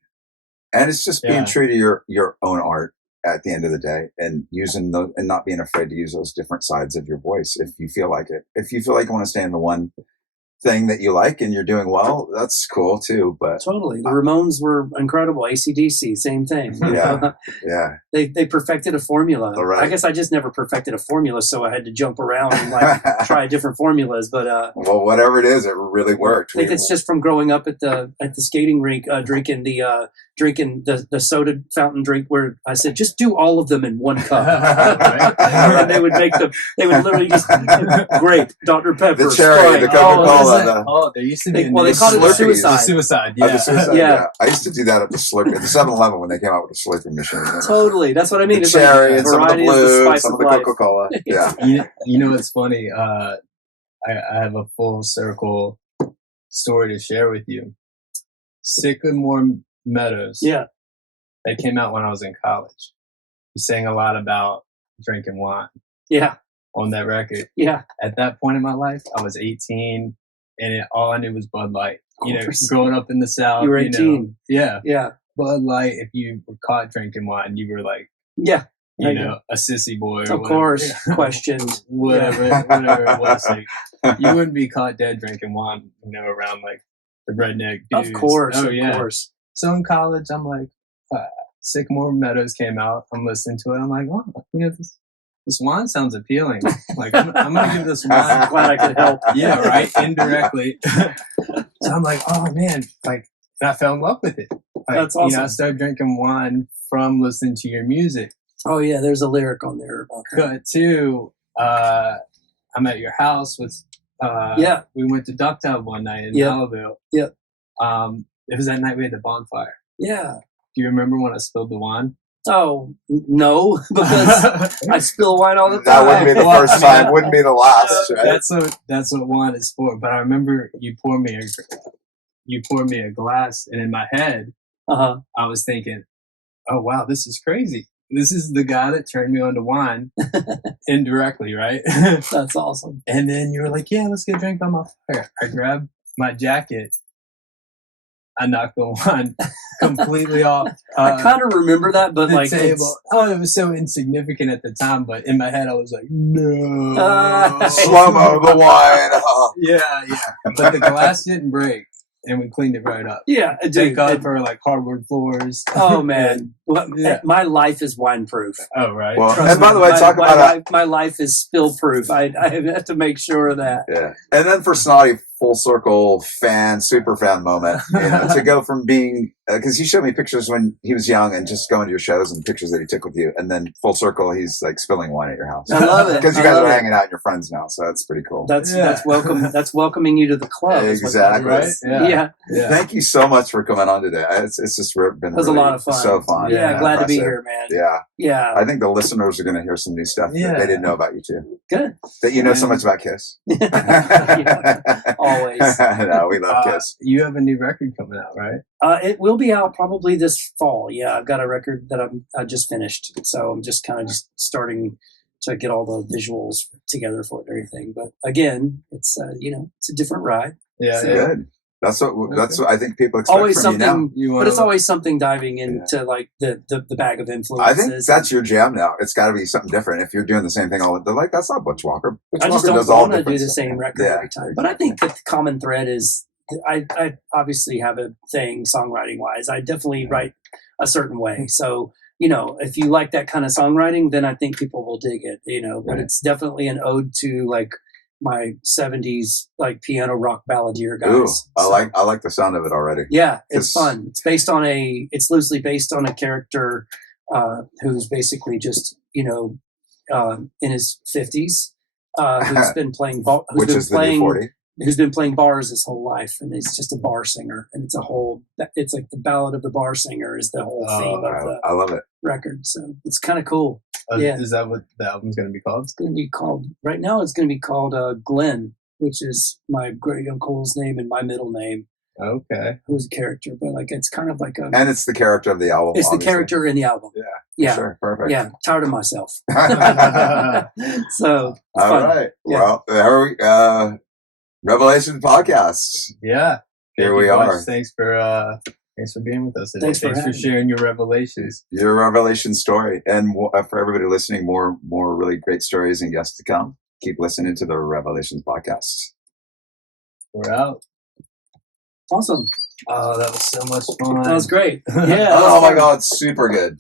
And it's just being true to your own art at the end of the day, and using those, and not being afraid to use those different sides of your voice if you feel like it. If you feel like you want to stay in the one thing that you like and you're doing well, that's cool too. But totally, the Ramones were incredible. AC/DC, same thing. Yeah. They perfected a formula. Right. I guess I just never perfected a formula, so I had to jump around and try different formulas. But well, whatever it is, it really worked. I think it's just from growing up at the skating rink, drinking the soda fountain drink, where I said, just do all of them in one cup. And they would literally just grape, Dr. Pepper, the cherry, the Coca-Cola. There used to be they called it the suicide. Suicide, yeah. I used to do that at the Slurpee, at the 7-Eleven when they came out with the Slurpee machine. Totally, that's what I mean. The it's cherry like and some of the blue, some of the life. Coca-Cola. Yeah. It's funny. I have a full circle story to share with you. Sycamore Meadows. Yeah. They came out when I was in college. We sang a lot about drinking wine. Yeah. On that record. Yeah. At that point in my life, I was 18, and all I knew was Bud Light. Growing up in the South. You were 18. Yeah. Yeah. Bud Light, if you were caught drinking wine, you were like, a sissy boy. Of course, questioned. whatever it was. Like, you wouldn't be caught dead drinking wine, around like the redneck dudes. Of course. Of course. So in college, I'm like, Sycamore Meadows came out. I'm listening to it. I'm like, this wine sounds appealing. Like, I'm going to give this wine. I'm glad I could help. Yeah, right? Indirectly. So I'm like, oh, man. Like, I fell in love with it. Like, that's awesome. I started drinking wine from listening to your music. Oh, yeah. There's a lyric on there about that. Cut to, I'm at your house with, we went to Duck Tub one night in Malibu. Yep. It was that night we had the bonfire. Yeah. Do you remember when I spilled the wine? Oh, no, because I spill wine all the time. That wouldn't be the first time, wouldn't be the last. Right? That's what wine is for. But I remember you poured me a glass, and in my head, I was thinking, oh, wow, this is crazy. This is the guy that turned me on to wine indirectly, right? That's awesome. And then you were like, yeah, let's get a drink by my fire. I grabbed my jacket. I knocked the wine completely off. I kind of remember that, but the table. It was so insignificant at the time. But in my head, I was like, no. Slow-mo the wine. Yeah. But the glass didn't break, and we cleaned it right up. Yeah. Thank God for like hardwood floors. Oh, man. My life is wine proof. Oh, right. Well, and by the way, my life is spill proof. I have to make sure of that. Yeah. And then for Snotty, full circle super fan moment, to go from being, because he showed me pictures when he was young and just going to your shows and pictures that he took with you, and then full circle, he's like spilling wine at your house. I love it. Because you guys are hanging out and you're friends now, so that's pretty cool. That's welcome. That's welcoming you to the club. Exactly. Right? Yeah. Thank you so much for coming on today. It's just been it was really, a lot of fun. So fun. Yeah, glad to be here, man. Yeah. I think the listeners are going to hear some new stuff that they didn't know about you too. Good. That you know so much about Kiss. Always. No, we love Kiss. You have a new record coming out, right? It will be out probably this fall. Yeah, I've got a record that I just finished, so I'm just kind of starting to get all the visuals together for it and everything. But again, it's it's a different ride. Yeah, so, good. That's what I think people expect always from something, you now. But it's always something diving into like the bag of influences. I think that's your jam now. It's got to be something different. If you're doing the same thing they're like, that's not Butch Walker. I just don't want to do the same record every time. But I think that the common thread is I obviously have a thing songwriting wise. I definitely write a certain way. So you know, if you like that kind of songwriting, then I think people will dig it, you know, but Right. it's definitely an ode to like my 70s, like piano rock balladeer guys. Ooh, So, I like the sound of it already. yeah, it's 'Cause- fun. It's loosely based on a character who's basically just, you know, in his 50s, who's been playing, Which is the new 40. who's been playing bars his whole life, and he's just a bar singer, and it's like the ballad of the bar singer is the whole theme of the I love it. record. So it's kind of cool. Yeah. Is that what the album's going to be called? It's going to be called, right now it's going to be called Glenn, which is my great uncle's name and my middle name, Okay. who's a character, but like it's kind of like And it's the character of the album. it's obviously. the character in the album. Yeah. Yeah. Sure. Perfect. Yeah. Tired of myself. So it's All fun. right. Yeah. Well, there we ReveLAtions podcast. Yeah. Here Thank we you, Butch. are. Thanks for being with us today. Thanks for Thanks for having me. sharing your revelations. Your ReveLAtions story. And for everybody listening, more really great stories and guests to come. Keep listening to the ReveLAtions podcast. We're out. Awesome. Oh, that was so much fun. That was great. Yeah. Oh my God, super good.